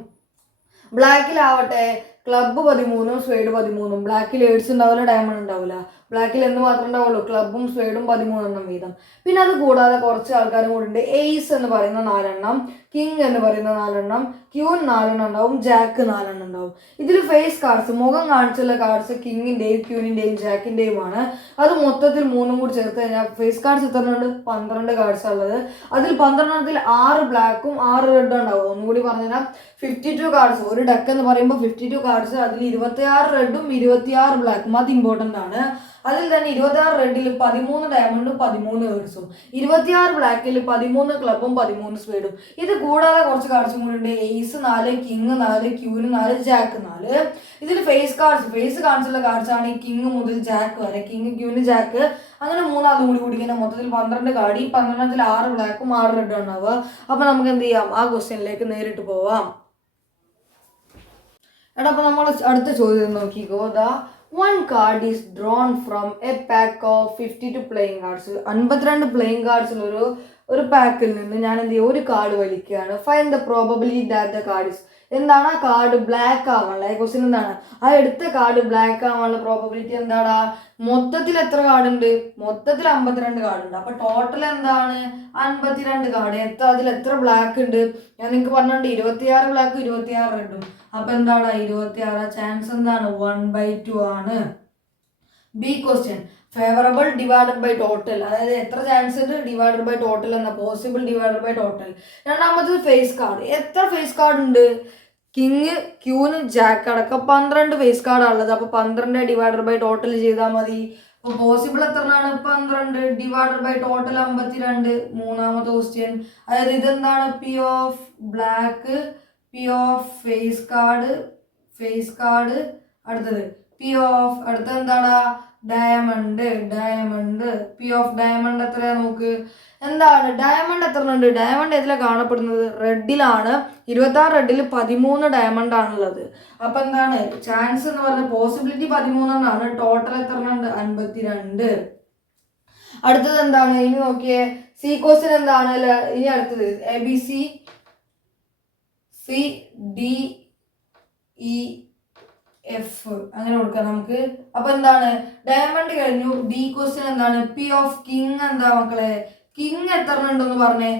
ബ്ലാക്കിലാവട്ടെ ക്ലബ്ബ് 13ഉം സ്വേഡ് 13ഉം. ബ്ലാക്കിൽ ഹേർട്സ് ഉണ്ടാവില്ല, ഡയമണ്ട് ഉണ്ടാവില്ല. ബ്ലാക്കിൽ എന്ത് മാത്രമേ ഉണ്ടാവുള്ളൂ? ക്ലബ്ബും സ്വേഡും 13 എണ്ണം വീതം. പിന്നെ അത് കൂടാതെ കുറച്ച് ആൾക്കാരും കൂടി ഉണ്ട്. എയ്സ് എന്ന് പറയുന്ന 4 എണ്ണം, കിങ് എന്ന് പറയുന്ന 4 എണ്ണം, ക്യൂൻ 4 എണ്ണം ഉണ്ടാവും, ജാക്ക് 4 എണ്ണം ഉണ്ടാവും. ഇതിൽ ഫേസ് കാർഡ്സ്, മുഖം കാണിച്ചുള്ള കാർഡ്സ് കിങ്ങിന്റെയും ക്യൂനിന്റെയും ജാക്കിന്റെയുമാണ്. അത് മൊത്തത്തിൽ 3ഉം കൂടി ചേർത്ത് കഴിഞ്ഞാൽ ഫേസ് കാർഡ്സ് എത്ര ഉണ്ട്? 12 കാർഡ്സ് ഉള്ളത്. അതിൽ 12 6 ബ്ലാക്കും 6 റെഡും ഉണ്ടാവും. ഒന്നുകൂടി പറഞ്ഞാൽ 52 കാർഡ്സ്. ഒരു ഡക്ക് എന്ന് പറയുമ്പോൾ 52 കാർഡ്സ്. അതിൽ 26 റെഡും 26 ബ്ലാക്കും. അത് ഇമ്പോർട്ടൻ്റ് ആണ്. അതിൽ തന്നെ 26 റെഡിൽ 13 ഡയമണ്ടും 13 ഹേർട്സും, 26 ബ്ലാക്കിൽ 13 ക്ലബും 13 സ്പേഡും. ഇത് കൂടാതെ കുറച്ച് കാർഡ്സും കൂടി ഉണ്ട്. Ace 4, king 4, ക്യൂന് 4, Jack 4. ഇതിൽ ഫേസ് കാർഡ്സുള്ള കാർഡ്സ് ആണ് ഈ കിങ് മുതൽ ജാക്ക് വരെ. കിങ്, ക്യൂന്, ജാക്ക്, അങ്ങനെ 3 കൂടി കൂടിക്കുന്ന മൊത്തത്തിൽ 12 കാർഡ്. ഈ 12 6 ബ്ലാക്കും 6 റെഡും ഉണ്ടാവുക. അപ്പൊ നമുക്ക് എന്ത് ചെയ്യാം? ആ ക്വസ്റ്റ്യനിലേക്ക് നേരിട്ട് പോവാം. എടാ, അപ്പൊ നമ്മൾ അടുത്ത ചോദ്യം നോക്കിക്കോ. One card is drawn from a pack of 52 playing cards. 52 playing കാർഡ്സിൽ ഒരു പാക്കിൽ നിന്ന് ഞാൻ എന്ത് ചെയ്യും? ഒരു കാർഡ് വലിക്കുകയാണ്. Find the probability that the card is. എന്താണ് ആ കാർഡ് ബ്ലാക്ക് ആവാനുള്ള? ക്വസ്റ്റ്യൻ എന്താണ്? ആ എടുത്ത കാർഡ് ബ്ലാക്ക് ആവാനുള്ള പ്രോബബിലിറ്റി എന്താണ്? മൊത്തത്തിൽ എത്ര കാർഡ് ഉണ്ട്? മൊത്തത്തിൽ 52 കാർഡ് ഉണ്ട്. അപ്പൊ ടോട്ടൽ എന്താണ്? 52 കാർഡ്. അതിൽ എത്ര ബ്ലാക്ക് ഉണ്ട്? ഞാൻ നിങ്ങൾക്ക് പറഞ്ഞിട്ടുണ്ട് 26 ബ്ലാക്കും 26 റെഡും. അപ്പൊ എന്താണ്? 26. ചാൻസ് എന്താണ്? 1/2 ആണ്. B question favourable divided by total. അതായത് എത്ര ചാൻസ് ഉണ്ട്? ഡിവൈഡഡ് ബൈ ടോട്ടൽ എന്ന പോസിബിൾ ഡിവൈഡഡ് ബൈ ടോട്ടൽ. രണ്ടാമത്തത് ഫേസ് കാർഡ്. എത്ര ഫേസ് കാർഡ് ഉണ്ട്? കിങ്, ക്യൂന്, ജാക്ക് അടക്കം 12 ഫേസ് കാർഡാണ് ഉള്ളത്. അപ്പൊ 12 ഡിവൈഡഡ് ബൈ ടോട്ടൽ ചെയ്താൽ മതി. അപ്പൊ പോസിബിൾ എത്രയാണ്? 12 ഡിവൈഡഡ് ബൈ ടോട്ടൽ 52. മൂന്നാമത്തെ ക്വസ്റ്റ്യൻ, അതായത് ഇതെന്താണ്? P of black, P of face card. അടുത്തത് പി ഓഫ്, അടുത്തത് എന്താണ്? ഡയമണ്ട്. പി ഓഫ് ഡയമണ്ട് എത്രയാ നോക്ക്. എന്താണ് ഡയമണ്ട്? എത്ര ഉണ്ട്? ഡയമണ്ട് ഏതിലാണ് കാണപ്പെടുന്നത്? റെഡിലാണ്. 26 റെഡിൽ 13 ഡയമണ്ട് ആണുള്ളത്. അപ്പൊ എന്താണ് ചാൻസ് എന്ന് പറഞ്ഞ പോസിബിലിറ്റി 13 ടോട്ടൽ എത്ര ഉണ്ട്? 52. അടുത്തത് എന്താണ്? ഇനി നോക്കിയേ, സി ക്വസ്റ്റ്യൻ എന്താണ്? ഇനി അടുത്തത് ABC CDEF അങ്ങനെ കൊടുക്കാം നമുക്ക്. അപ്പൊ എന്താണ്? ഡയമണ്ട് കഴിഞ്ഞു. ഡി ക്വസ്റ്റ്യൻ എന്താണ്? പി ഓഫ് കിങ് എന്താ മക്കളെ? കിങ് എത്ര ഉണ്ടെന്ന് പറഞ്ഞേ?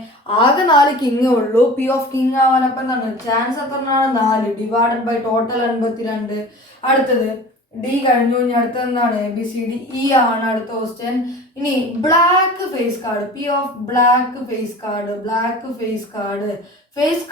ആകെ 4 കിങ് ഉള്ളൂ. പി ഓഫ് കിങ് ആവാൻ അപ്പൊ എന്താണ് ചാൻസ്? എത്ര 4 ഡിവൈഡഡ് ബൈ ടോട്ടൽ 52. അടുത്തത് ഡി കഴിഞ്ഞു. ഇനി അടുത്തത് എന്താണ്? ABCDE ആണ് അടുത്ത ക്വസ്റ്റ്യൻ. ഇനി black face card. P of black face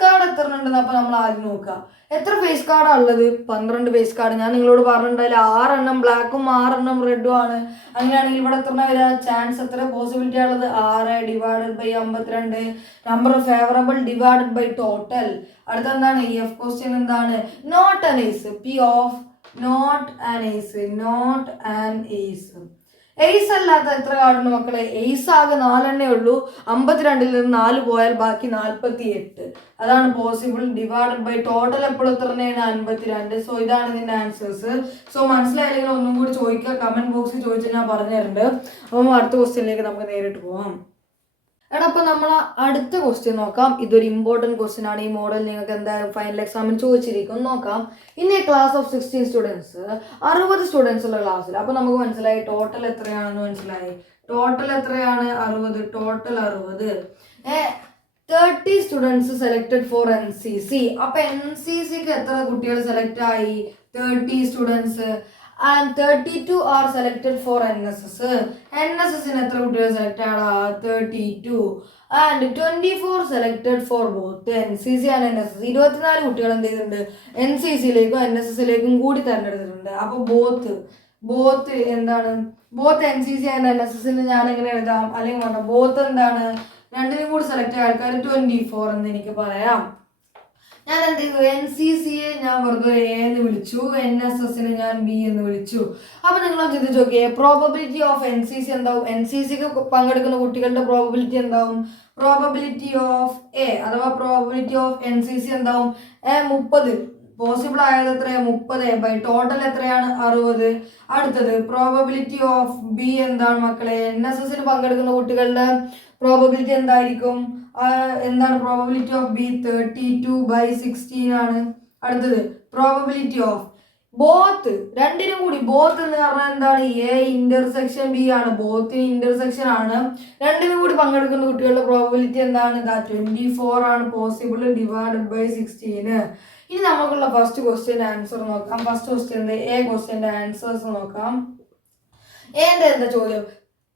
card എത്ര ഉണ്ടെന്ന് അപ്പൊ നമ്മൾ ആദ്യം നോക്കുക. എത്ര ഫേസ് കാർഡാണ് ഉള്ളത്? 12 ഫേസ് കാർഡ്. ഞാൻ നിങ്ങളോട് പറഞ്ഞിട്ടുണ്ടായില്ല 6 എണ്ണം ബ്ലാക്കും 6 എണ്ണം റെഡും ആണ്. അങ്ങനെയാണെങ്കിൽ ഇവിടെ എത്ര വരിക? ചാൻസ് എത്ര? പോസിബിലിറ്റി ഉള്ളത് 6 divided by 52. Number favourable divided by total. അടുത്ത എന്താണ്? എഫ് ക്വസ്റ്റ്യൻ എന്താണ്? Not an ace. P of not an ace, not an ace. Ace അല്ലാത്ത എത്ര കാർഡുണ്ട് മക്കളെ? എയ്സ് ആകെ 4 ഉള്ളൂ. 52-ൽ നിന്ന് 4 പോയാൽ ബാക്കി 48. അതാണ് പോസിബിൾ. ഡിവൈഡഡ് ബൈ ടോട്ടൽ എപ്പോഴും എത്ര തന്നെയാണ്? 52. സോ ഇതാണ് ഇതിന്റെ ആൻസേഴ്സ്. സോ മനസ്സിലായില്ലെങ്കിൽ ഒന്നും കൂടി ചോദിക്കുക, കമന്റ് ബോക്സിൽ ചോദിച്ചാൽ ഞാൻ പറഞ്ഞു തരുന്നുണ്ട്. അപ്പം അടുത്ത ക്വസ്റ്റ്യനിലേക്ക് നമുക്ക് നേരിട്ട് പോവാം. എടാ അപ്പോൾ നമ്മൾ അടുത്ത ക്വസ്റ്റ്യൻ നോക്കാം. ഇതൊരു ഇമ്പോർട്ടൻറ്റ് ക്വസ്റ്റ്യൻ ആണ്. ഈ മോഡൽ നിങ്ങൾക്ക് എന്തായാലും ഫൈനൽ എക്സാമിന് ചോദിച്ചിരിക്കും. നോക്കാം. In A class of 16 students, 60 students ഉള്ള ക്ലാസ്സിൽ. അപ്പോൾ നമുക്ക് മനസ്സിലായി ടോട്ടൽ എത്രയാണെന്ന് മനസ്സിലായി. ടോട്ടൽ എത്രയാണ്? 60. Total 60. 30 students selected four NCC. അപ്പോൾ NCCക്ക് എത്ര കുട്ടികൾ സെലക്ട് ആയി? 30 students. And 32 are selected for NSS. NSSന് എത്ര കുട്ടികൾ സെലക്ട് ആടാ? 32. And 24 selected for both NCC and NSS. 24 കുട്ടികൾ എന്ത് ചെയ്തിട്ടുണ്ട്? NCCയിലേക്കും NSSയിലേക്കും കൂടി തിരഞ്ഞെടുത്തിട്ടുണ്ട്. അപ്പോൾ ബോത്ത് എന്താണ്? ബോത്ത് NCC ആൻഡ് NSSന് ഞാൻ എങ്ങനെ എഴുതാം? അല്ലെങ്കിൽ വേണ്ട, ബോത്ത് എന്താണ്? രണ്ടിനും കൂടി സെലക്ട് ആയ ആൾക്കാർ 24 എന്ന് എനിക്ക് പറയാം. ഞാൻ എന്ത് ചെയ്തു? NCCയെ ഞാൻ വെറുതെ A എന്ന് വിളിച്ചു, NSSനെ ഞാൻ B എന്ന് വിളിച്ചു. അപ്പോൾ നിങ്ങൾ ചിന്തിച്ച് നോക്കിയേ, പ്രോബബിലിറ്റി ഓഫ് NCC എന്താവും? NCCക്ക് പങ്കെടുക്കുന്ന കുട്ടികളുടെ പ്രോബബിലിറ്റി എന്താവും? പ്രോബബിലിറ്റി ഓഫ് A അഥവാ പ്രോബബിലിറ്റി ഓഫ് NCC എന്താവും? 30. പോസിബിൾ ആയത് എത്രയാണ്? 30 ബൈ ടോട്ടൽ എത്രയാണ്? 60. അടുത്തത് പ്രോബബിലിറ്റി ഓഫ് B എന്താണ് മക്കളെ? NSSന് പങ്കെടുക്കുന്ന കുട്ടികളുടെ പ്രോബബിലിറ്റി എന്തായിരിക്കും? എന്താണ് പ്രോബബിലിറ്റി ഓഫ് B? 32/16 ആണ്. അടുത്തത് പ്രോബബിലിറ്റി ഓഫ് ബോത്ത്, രണ്ടിനും കൂടി. ബോത്ത് എന്ന് പറഞ്ഞാൽ എന്താണ്? A ഇന്റർസെക്ഷൻ B ആണ്. ബോത്തിന് ഇന്റർസെക്ഷൻ ആണ്. രണ്ടിനും കൂടി പങ്കെടുക്കുന്ന കുട്ടികളുടെ പ്രോബബിലിറ്റി എന്താണ്? 24 ആണ് പോസിബിൾ, ഡിവൈഡഡ് ബൈ 16. ഇനി നമുക്കുള്ള ഫസ്റ്റ് ക്വസ്റ്റ്യൻ്റെ ആൻസർ നോക്കാം. ഫസ്റ്റ് ക്വസ്റ്റ്യൻ്റെ ക്വസ്റ്റ്യൻ്റെ ആൻസേഴ്സ് നോക്കാം. എൻ്റെ എന്താ ചോദ്യം?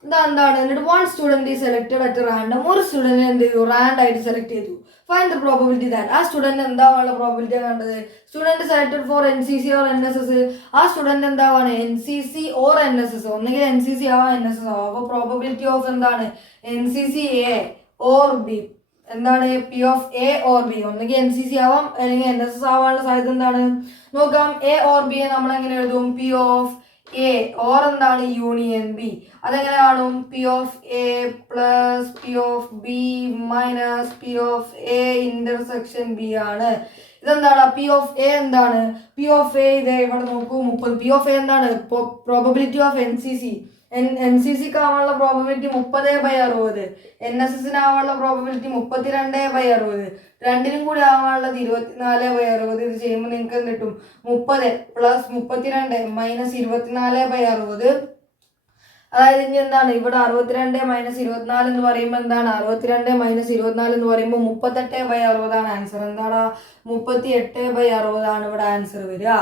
എന്താണ്? എന്നിട്ട് 1 സ്റ്റുഡൻറ് ഈ സെലക്ടഡ് അറ്റ് റാൻഡം. ഒരു സ്റ്റുഡൻറ്റിനെ എന്ത് ചെയ്തു? റാൻഡ് ആയിട്ട് സെലക്ട് ചെയ്തു. Find the probability that. ആ സ്റ്റുഡൻറ്റ് എന്താവാനുള്ള പ്രോബബിലിറ്റി വേണ്ടത്? Student selected four NCC or NSS. ആ സ്റ്റുഡൻറ്റ് എന്താവാണ്? NCC or NSS. ഒന്നെങ്കിൽ NCC ആവാം, NSS ആവാം. അപ്പോൾ പ്രോബബിലിറ്റി ഓഫ് എന്താണ്? NCC A or B. എന്താണ്? P of A or B. ഒന്നെങ്കിൽ NCC ആവാം അല്ലെങ്കിൽ NSS ആവാനുള്ള സാധ്യത എന്താണ്? നോക്കാം. A ഓർ B നമ്മൾ എങ്ങനെ എഴുതും? P of A ഓർ എന്താണ്? Union B. അതെങ്ങനെ കാണും? P of A plus P of B minus P of A intersection B ആണ്. ഇതെന്താണ്? P of A എന്താണ്? P of A ഇത് ഇവിടെ നോക്കൂ, 30. P of A എന്താണ്? Probability of NCC. NCCക്ക് ആവാനുള്ള പ്രോബബിലിറ്റി 30/60. NSSന് ആവാനുള്ള പ്രോബബിലിറ്റി 32/60. രണ്ടിനും കൂടി ആവാനുള്ളത് 24/60. ഇത് ചെയ്യുമ്പോൾ നിങ്ങൾക്ക് എന്ത് കിട്ടും? 30 പ്ലസ് 32 മൈനസ് 24/60. അതായത് ഇനി എന്താണ്? ഇവിടെ 62 മൈനസ് 24 എന്ന് പറയുമ്പോൾ എന്താണ്? 62 മൈനസ് 24 എന്ന് പറയുമ്പോൾ 38/60 ആണ് ആൻസർ. എന്താണ്? 38/60 ആണ് ഇവിടെ ആൻസർ വരിക.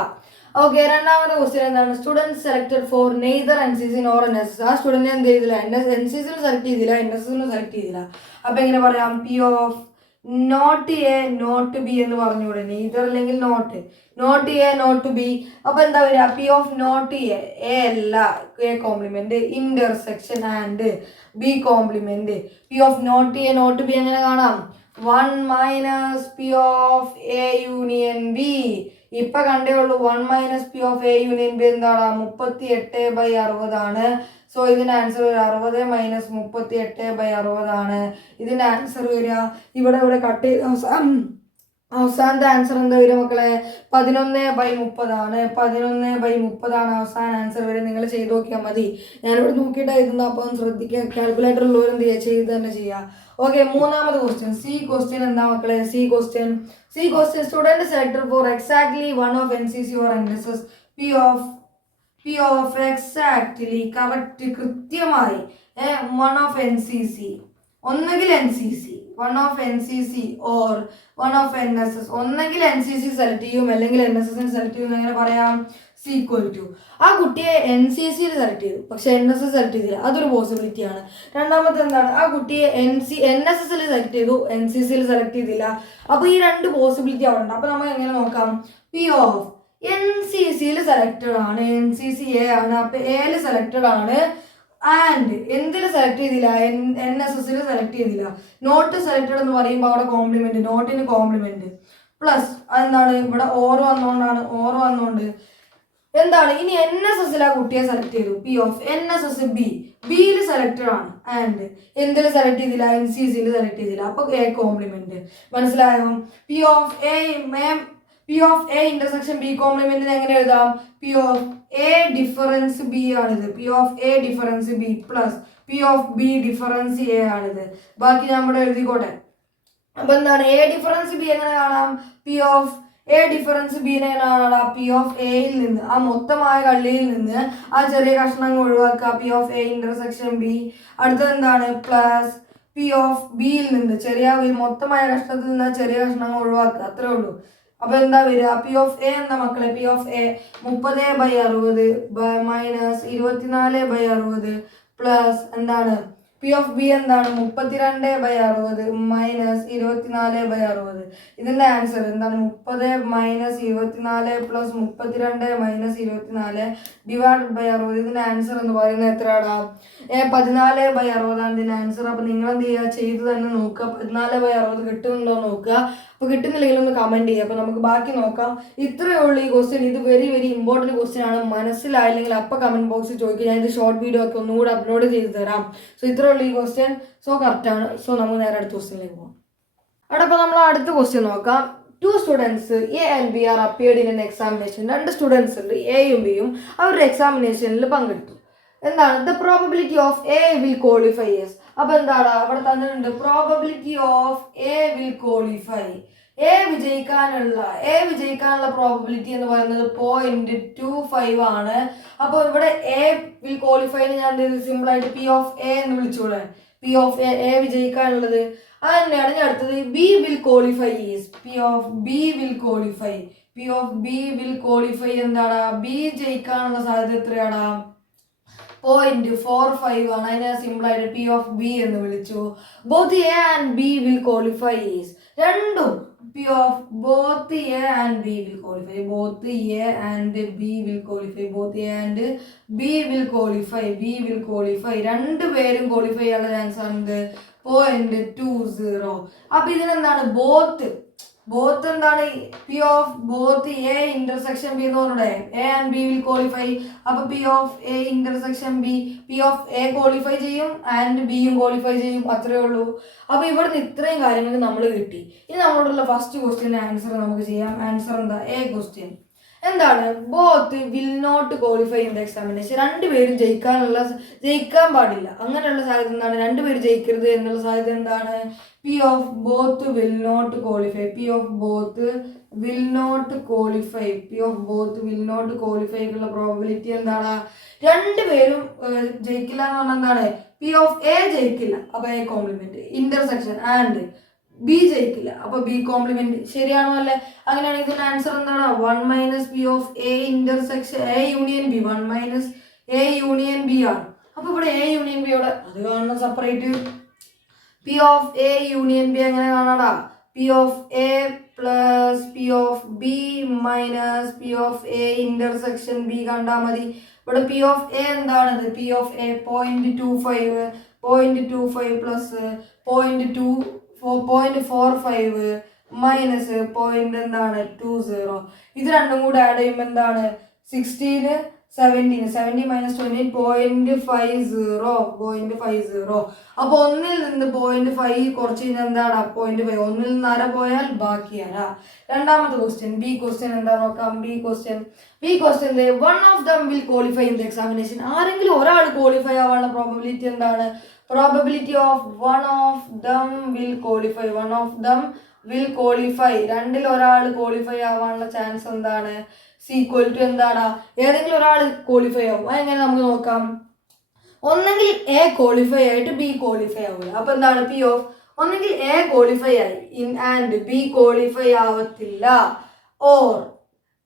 ഓക്കെ, രണ്ടാമത്തെ ക്വസ്റ്റ്യൻ എന്താണ്? Student selected four neither NCC nor NSS. ആ സ്റ്റുഡൻറ്റ് എന്ത് ചെയ്തില്ല? NCCയിൽ സെലക്ട് ചെയ്തില്ല, NSSന് സെലക്ട് ചെയ്തില്ല. അപ്പോൾ എങ്ങനെ പറയാം? P of not A not B എന്ന് പറഞ്ഞുകൂടെ? നെയ്തർ അല്ലെങ്കിൽ നോട്ട് A നോട്ട് B. അപ്പോൾ എന്താ വരിക? P of നോട്ട് A അല്ല, A complement, intersection and B complement. P of not A not B എങ്ങനെ കാണാം? 1 minus P of A union B. ഇപ്പൊ കണ്ടേ ഉള്ളൂ. 1 minus P of A union B എന്താണ്? 38/60 ആണ്. സോ ഇതിന്റെ ആൻസർ 60 മൈനസ് 38/60 ആണ് ഇതിന്റെ ആൻസർ വരിക. ഇവിടെ കട്ട് അവസാനത്തെ ആൻസർ എന്താ വരിക മക്കളെ? 11/30 ആണ്. 11/30 ആണ് അവസാന ആൻസർ വരെ. നിങ്ങൾ ചെയ്ത് നോക്കിയാൽ മതി. ഞാനിവിടെ നോക്കിയിട്ട് എഴുതുന്ന. അപ്പം ശ്രദ്ധിക്കുക, കാൽക്കുലേറ്റർ ഉള്ളവർ എന്ത് ചെയ്യുക? ചെയ്ത് തന്നെ ചെയ്യുക. ഓക്കെ, മൂന്നാമത്തെ ക്വസ്റ്റ്യൻ. C ക്വസ്റ്റ്യൻ എന്താ മക്കളെ? C question student selected four exactly 1 of NCC or NSS. P of exactly correct, കൃത്യമായി 1 ഓഫ് NCC. ഒന്നെങ്കിൽ NCC, 1 of NCC or 1 of NSS. ഒന്നെങ്കിൽ NCC സെലക്ട് ചെയ്യും അല്ലെങ്കിൽ NSSനെ സെലക്ട് ചെയ്യും. എങ്ങനെ പറയാം? C equal to ആ കുട്ടിയെ NCCയിൽ സെലക്ട് ചെയ്തു പക്ഷെ NSS സെലക്ട് ചെയ്തില്ല. അതൊരു പോസിബിലിറ്റി ആണ്. രണ്ടാമത്തെ എന്താണ്? ആ കുട്ടിയെ NSSൽ സെലക്ട് ചെയ്തു, NCCയിൽ സെലക്ട് ചെയ്തില്ല. അപ്പോൾ ഈ രണ്ട് പോസിബിലിറ്റി അവിടെ ഉണ്ട്. അപ്പോൾ നമുക്ക് എങ്ങനെ നോക്കാം? P of NCCയിൽ സെലക്റ്റഡ് ആണ്, NCC A ആണ്. അപ്പോൾ Aയിൽ സെലക്റ്റഡ് ആണ്. ആൻഡ് എന്തിൽ സെലക്ട് ചെയ്തില്ല? NSSൽ സെലക്ട് ചെയ്തില്ല. നോട്ട് സെലക്റ്റഡ് എന്ന് പറയുമ്പോൾ അവിടെ കോംപ്ലിമെന്റ്, നോട്ടിന് കോംപ്ലിമെന്റ് പ്ലസ് അതെന്താണ്? ഇവിടെ ഓർ വന്നുകൊണ്ടാണ്. ഓർ വന്നുകൊണ്ട് എന്താണ് ഇനി NSS ആ കുട്ടിയെ സെലക്ട് ചെയ്തു. P of NSS B ബിയിൽ സെലക്റ്റഡ് ആണ്. ആൻഡ് എന്തിൽ സെലക്ട് ചെയ്തില്ല? NCCയിൽ സെലക്ട് ചെയ്തില്ല. അപ്പൊ A കോംപ്ലിമെന്റ്. മനസ്സിലായോ? P of A intersection B കോംപ്ലിമെന്റിന് എങ്ങനെ എഴുതാം? P of A difference B ആണിത്. P of A difference B plus P of B difference A ആണിത്. ബാക്കി ഞാൻ ഇവിടെ എഴുതിക്കോട്ടെ. അപ്പൊ എന്താണ് A ഡിഫറൻസ് B എങ്ങനെ കാണാം? P of A difference B നെ കാണാം P of Aയിൽ നിന്ന്, ആ മൊത്തമായ കള്ളിയിൽ നിന്ന് ആ ചെറിയ കഷ്ണം ഒഴിവാക്കുക. P of A intersection B. അടുത്തത് എന്താണ്? പ്ലസ് P of Bയിൽ നിന്ന് ചെറിയ മൊത്തമായ കഷ്ണത്തിൽ നിന്ന് ചെറിയ കഷ്ണങ്ങൾ ഒഴിവാക്കുക. അത്രേ ഉള്ളൂ. അപ്പൊ എന്താ വരിക? P of A എന്താ മക്കളെ? P of A 30/60 minus 24/60 plus എന്താണ്? P of B എന്താണ്? 32/60 മൈനസ് 24/60. ഇതിന്റെ ആൻസർ എന്താണ്? 30 minus 24 plus 32 minus 24 divided by 60. ഇതിന്റെ ആൻസർ എന്ന് പറയുന്നത് എത്രയാടാ? 14/60 ആണ് ഇതിന്റെ ആൻസർ. അപ്പൊ നിങ്ങൾ എന്ത് ചെയ്യുക? ചെയ്ത് തന്നെ നോക്കുക. 14/60 കിട്ടുന്നുണ്ടോ നോക്കുക. അപ്പൊ കിട്ടുന്നില്ലെങ്കിൽ ഒന്ന് കമന്റ് ചെയ്യുക. അപ്പൊ നമുക്ക് ബാക്കി നോക്കാം. ഇത്രയേ ഉള്ളൂ ഈ ക്വസ്റ്റ്യൻ. ഇത് വെരി ഇമ്പോർട്ടൻറ്റ് ക്വസ്റ്റ്യൻ ആണ്. മനസ്സിലായില്ലെങ്കിൽ അപ്പൊ കമന്റ് ബോക്സിൽ ചോദിക്കുക. ഞാൻ ഇത് ഷോർട്ട് വീഡിയോ ഒക്കെ ഒന്നുകൂടി അപ്ലോഡ് ചെയ്ത് തരാം. സോ ഇത്രയേ ഉള്ളൂ ഈ ക്വസ്റ്റ്യൻ. സോ കറക്റ്റ് ആണ്. സോ നമുക്ക് നേരെ അടുത്ത ക്വസ്റ്റ്യനിലേക്ക് പോകാം. അവിടെ അപ്പോൾ നമ്മൾ അടുത്ത ക്വസ്റ്റ്യൻ നോക്കാം. 2 students A and B are appeared in an examination. 2 students ഉണ്ട്, എയും ബിയും. അവരുടെ എക്സാമിനേഷനിൽ പങ്കെടുത്തു. എന്താണ്? The probability of A will qualify yes. അപ്പൊ എന്താണ് അവിടെ തന്നിട്ടുണ്ട്? Probability of A will qualify. A വിജയിക്കാനുള്ള പ്രോബബിലിറ്റി എന്ന് പറയുന്നത് 0.25 ആണ്. അപ്പോൾ ഇവിടെ A വിൽ ക്വാളിഫൈ ഞാൻ സിമ്പിൾ ആയിട്ട് P of A എന്ന് വിളിച്ചൂടെ? P of A വിജയിക്കാനുള്ളത് അത് തന്നെയാണ്. ഞാൻ അടുത്തത് B will qualify is. P of B will qualify. P of B will qualify എന്താണ്? B ജയിക്കാനുള്ള സാധ്യത എത്രയാടാ? 0.45 ആണ്. അതിനെ സിമ്പിൾ ആയിട്ട് P of B എന്ന് വിളിച്ചു. Both A and B will qualify is. രണ്ടും P of both A and B will qualify. Both A and B will qualify. Both A and B will qualify. B will qualify. രണ്ടുപേരും qualify ചെയ്യാനുള്ള chance ആണ് 0.20. അപ്പൊ ഇതിനെന്താണ്? Both എന്താണ്? P of both A intersection B എന്ന് പറഞ്ഞൂടെ? A and B will qualify. അപ്പൊ P of A intersection B, P of A qualify ചെയ്യും and ബിയും ക്വാളിഫൈ ചെയ്യും. അത്രേ ഉള്ളൂ. അപ്പൊ ഇവിടുന്ന് ഇത്രയും കാര്യങ്ങൾ നമ്മൾ കിട്ടി. ഇനി നമ്മളോടുള്ള ഫസ്റ്റ് ക്വസ്റ്റ്യൻ ആൻസർ നമുക്ക് ചെയ്യാം. ആൻസർ എന്താ? A ക്വസ്റ്റ്യൻ എന്താണ്? Both will not qualify in the examination. രണ്ടുപേരും ജയിക്കാൻ പാടില്ല. അങ്ങനെയുള്ള സാധ്യത എന്താണ്? രണ്ടുപേരും ജയിക്കരുത് എന്നുള്ള സാധ്യത എന്താണ്? P of both will not qualify. P of both will not qualify. P of both will not qualify ഉള്ള പ്രോബബിലിറ്റി എന്താണ്? രണ്ടുപേരും ജയിക്കില്ല എന്ന് പറഞ്ഞാൽ എന്താണ്? P of A ജയിക്കില്ല, അപ്പൊ A complement. Intersection and B ജയിക്കില്ല, അപ്പൊ B കോംപ്ലിമെന്റ്. ശരിയാണോ അല്ലേ? അങ്ങനെയാണെങ്കിൽ ഇതിന്റെ ആൻസർ എന്താണ്? 1 minus P of A intersection A union B. 1 minus A union B ആണ്. അപ്പൊ ഇവിടെ A യൂണിയൻ B യോടെ അത് കാണണം separate. P of A union B എങ്ങനെ കാണാടാ? P of A plus P of B minus P of A intersection B കണ്ടാൽ മതി. ഇവിടെ P of A എന്താണത്? P of A 0.25 plus 0.45 minus എന്താണ് 20. ഇത് രണ്ടും കൂടെ ആഡ് ചെയ്യുമ്പോൾ എന്താണ്? 16 17 മൈനസ് 20 0.50. അപ്പൊ 1ൽ നിന്ന് 0.5 കുറച്ച് കഴിഞ്ഞാൽ എന്താണ്? 0.5. 1ൽ നിന്ന് അര പോയാൽ ബാക്കിയാരാ? രണ്ടാമത്തെ ക്വസ്റ്റ്യൻ B ക്വസ്റ്റ്യൻ എന്താ നോക്കാം. B question one of them will qualify in the examination. ആരെങ്കിലും ഒരാൾ ക്വാളിഫൈ ആവാനുള്ള പ്രോബബിലിറ്റി എന്താണ്? Probability of one of them will qualify. One of them will qualify. രണ്ടിൽ ഒരാൾ ക്വാളിഫൈ ആവാനുള്ള ചാൻസ് എന്താണ്? ഈക്വൽ ടു എന്താണ്? ഏതെങ്കിലും ഒരാൾ ക്വാളിഫൈ ആവും. അതെങ്ങനെ നമുക്ക് നോക്കാം. ഒന്നെങ്കിൽ A ക്വാളിഫൈ ആയിട്ട് B ക്വാളിഫൈ ആവില്ല. അപ്പൊ എന്താണ്? P ഓഫ് ഒന്നെങ്കിൽ A ക്വാളിഫൈ ആയി ആൻഡ് B ക്വാളിഫൈ ആവത്തില്ല.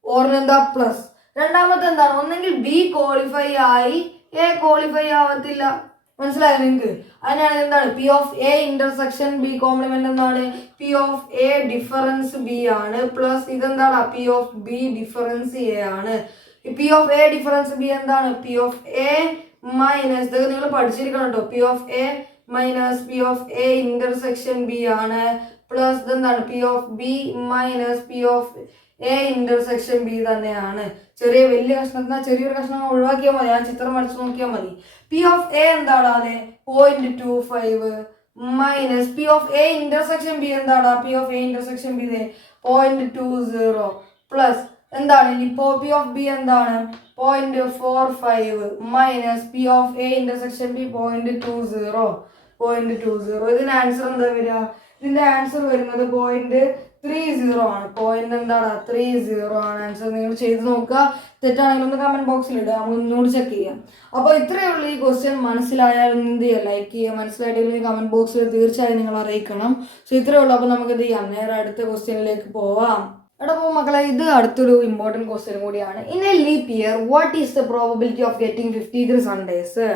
ഓറിനെന്താ? പ്ലസ്. രണ്ടാമത്തെ എന്താണ്? ഒന്നെങ്കിൽ B ക്വാളിഫൈ ആയി A ക്വാളിഫൈ ആവത്തില്ല. മനസ്സിലായോ നിങ്ങൾക്ക്? അതിനാണ് എന്താണ്? P of A intersection B complement എന്താണ്? P of A difference B ആണ്. പ്ലസ് ഇതെന്താണ്? P of B difference A ആണ്. P of A difference B എന്താണ്? P of A മൈനസ്, ഇതൊക്കെ നിങ്ങൾ പഠിച്ചിരിക്കണം കേട്ടോ. P of A minus P of A intersection B ആണ്. പ്ലസ് ഇതെന്താണ്? P of B minus P of A intersection B തന്നെയാണ്. വലിയ കഷ്ണത്തിനാ ചെറിയൊരു കഷ്ണം ഒഴിവാക്കിയാൽ മതി, ആ ചിത്രം വരച്ച് നോക്കിയാൽ മതി. പി ഓഫ് എ എന്താണ് അതെ 0.25 minus P of A intersection B എന്താണ് P of A intersection B 0.20 plus എന്താണ് ഇപ്പോ പി ഓഫ് ബി എന്താണ് 0.45 minus P of A intersection B 0.20. ഇതിന്റെ ആൻസർ എന്താ വരിക? ഇതിന്റെ ആൻസർ വരുന്നത് 0.30 ആണ്. പോയിന്റ് എന്താണ് 30 ആണ് ആൻസർ. നിങ്ങൾ ചെയ്ത് നോക്കുക, തെറ്റാണെങ്കിൽ ഒന്ന് കമന്റ് ബോക്സിൽ ഇടുക, നമുക്ക് ഒന്നുകൂടി ചെക്ക് ചെയ്യാം. അപ്പോൾ ഇത്രയേ ഉള്ളൂ ഈ ക്വസ്റ്റ്യൻ. മനസ്സിലായാൽ എന്ത് ചെയ്യുക, ലൈക്ക് ചെയ്യുക, മനസ്സിലായിട്ടില്ലെങ്കിൽ കമന്റ് ബോക്സിൽ തീർച്ചയായും നിങ്ങൾ അറിയിക്കണം. സോ ഇത്രയേ ഉള്ളൂ. അപ്പോൾ നമുക്ക് എന്ത് ചെയ്യാം, നേരെ അടുത്ത ക്വസ്റ്റ്യനിലേക്ക് പോവാം. അപ്പോൾ മക്കളെ, ഇത് അടുത്തൊരു ഇമ്പോർട്ടൻറ്റ് ക്വസ്റ്റ്യൻ കൂടിയാണ്. In A leap year what is the probability of getting 53 Sundays?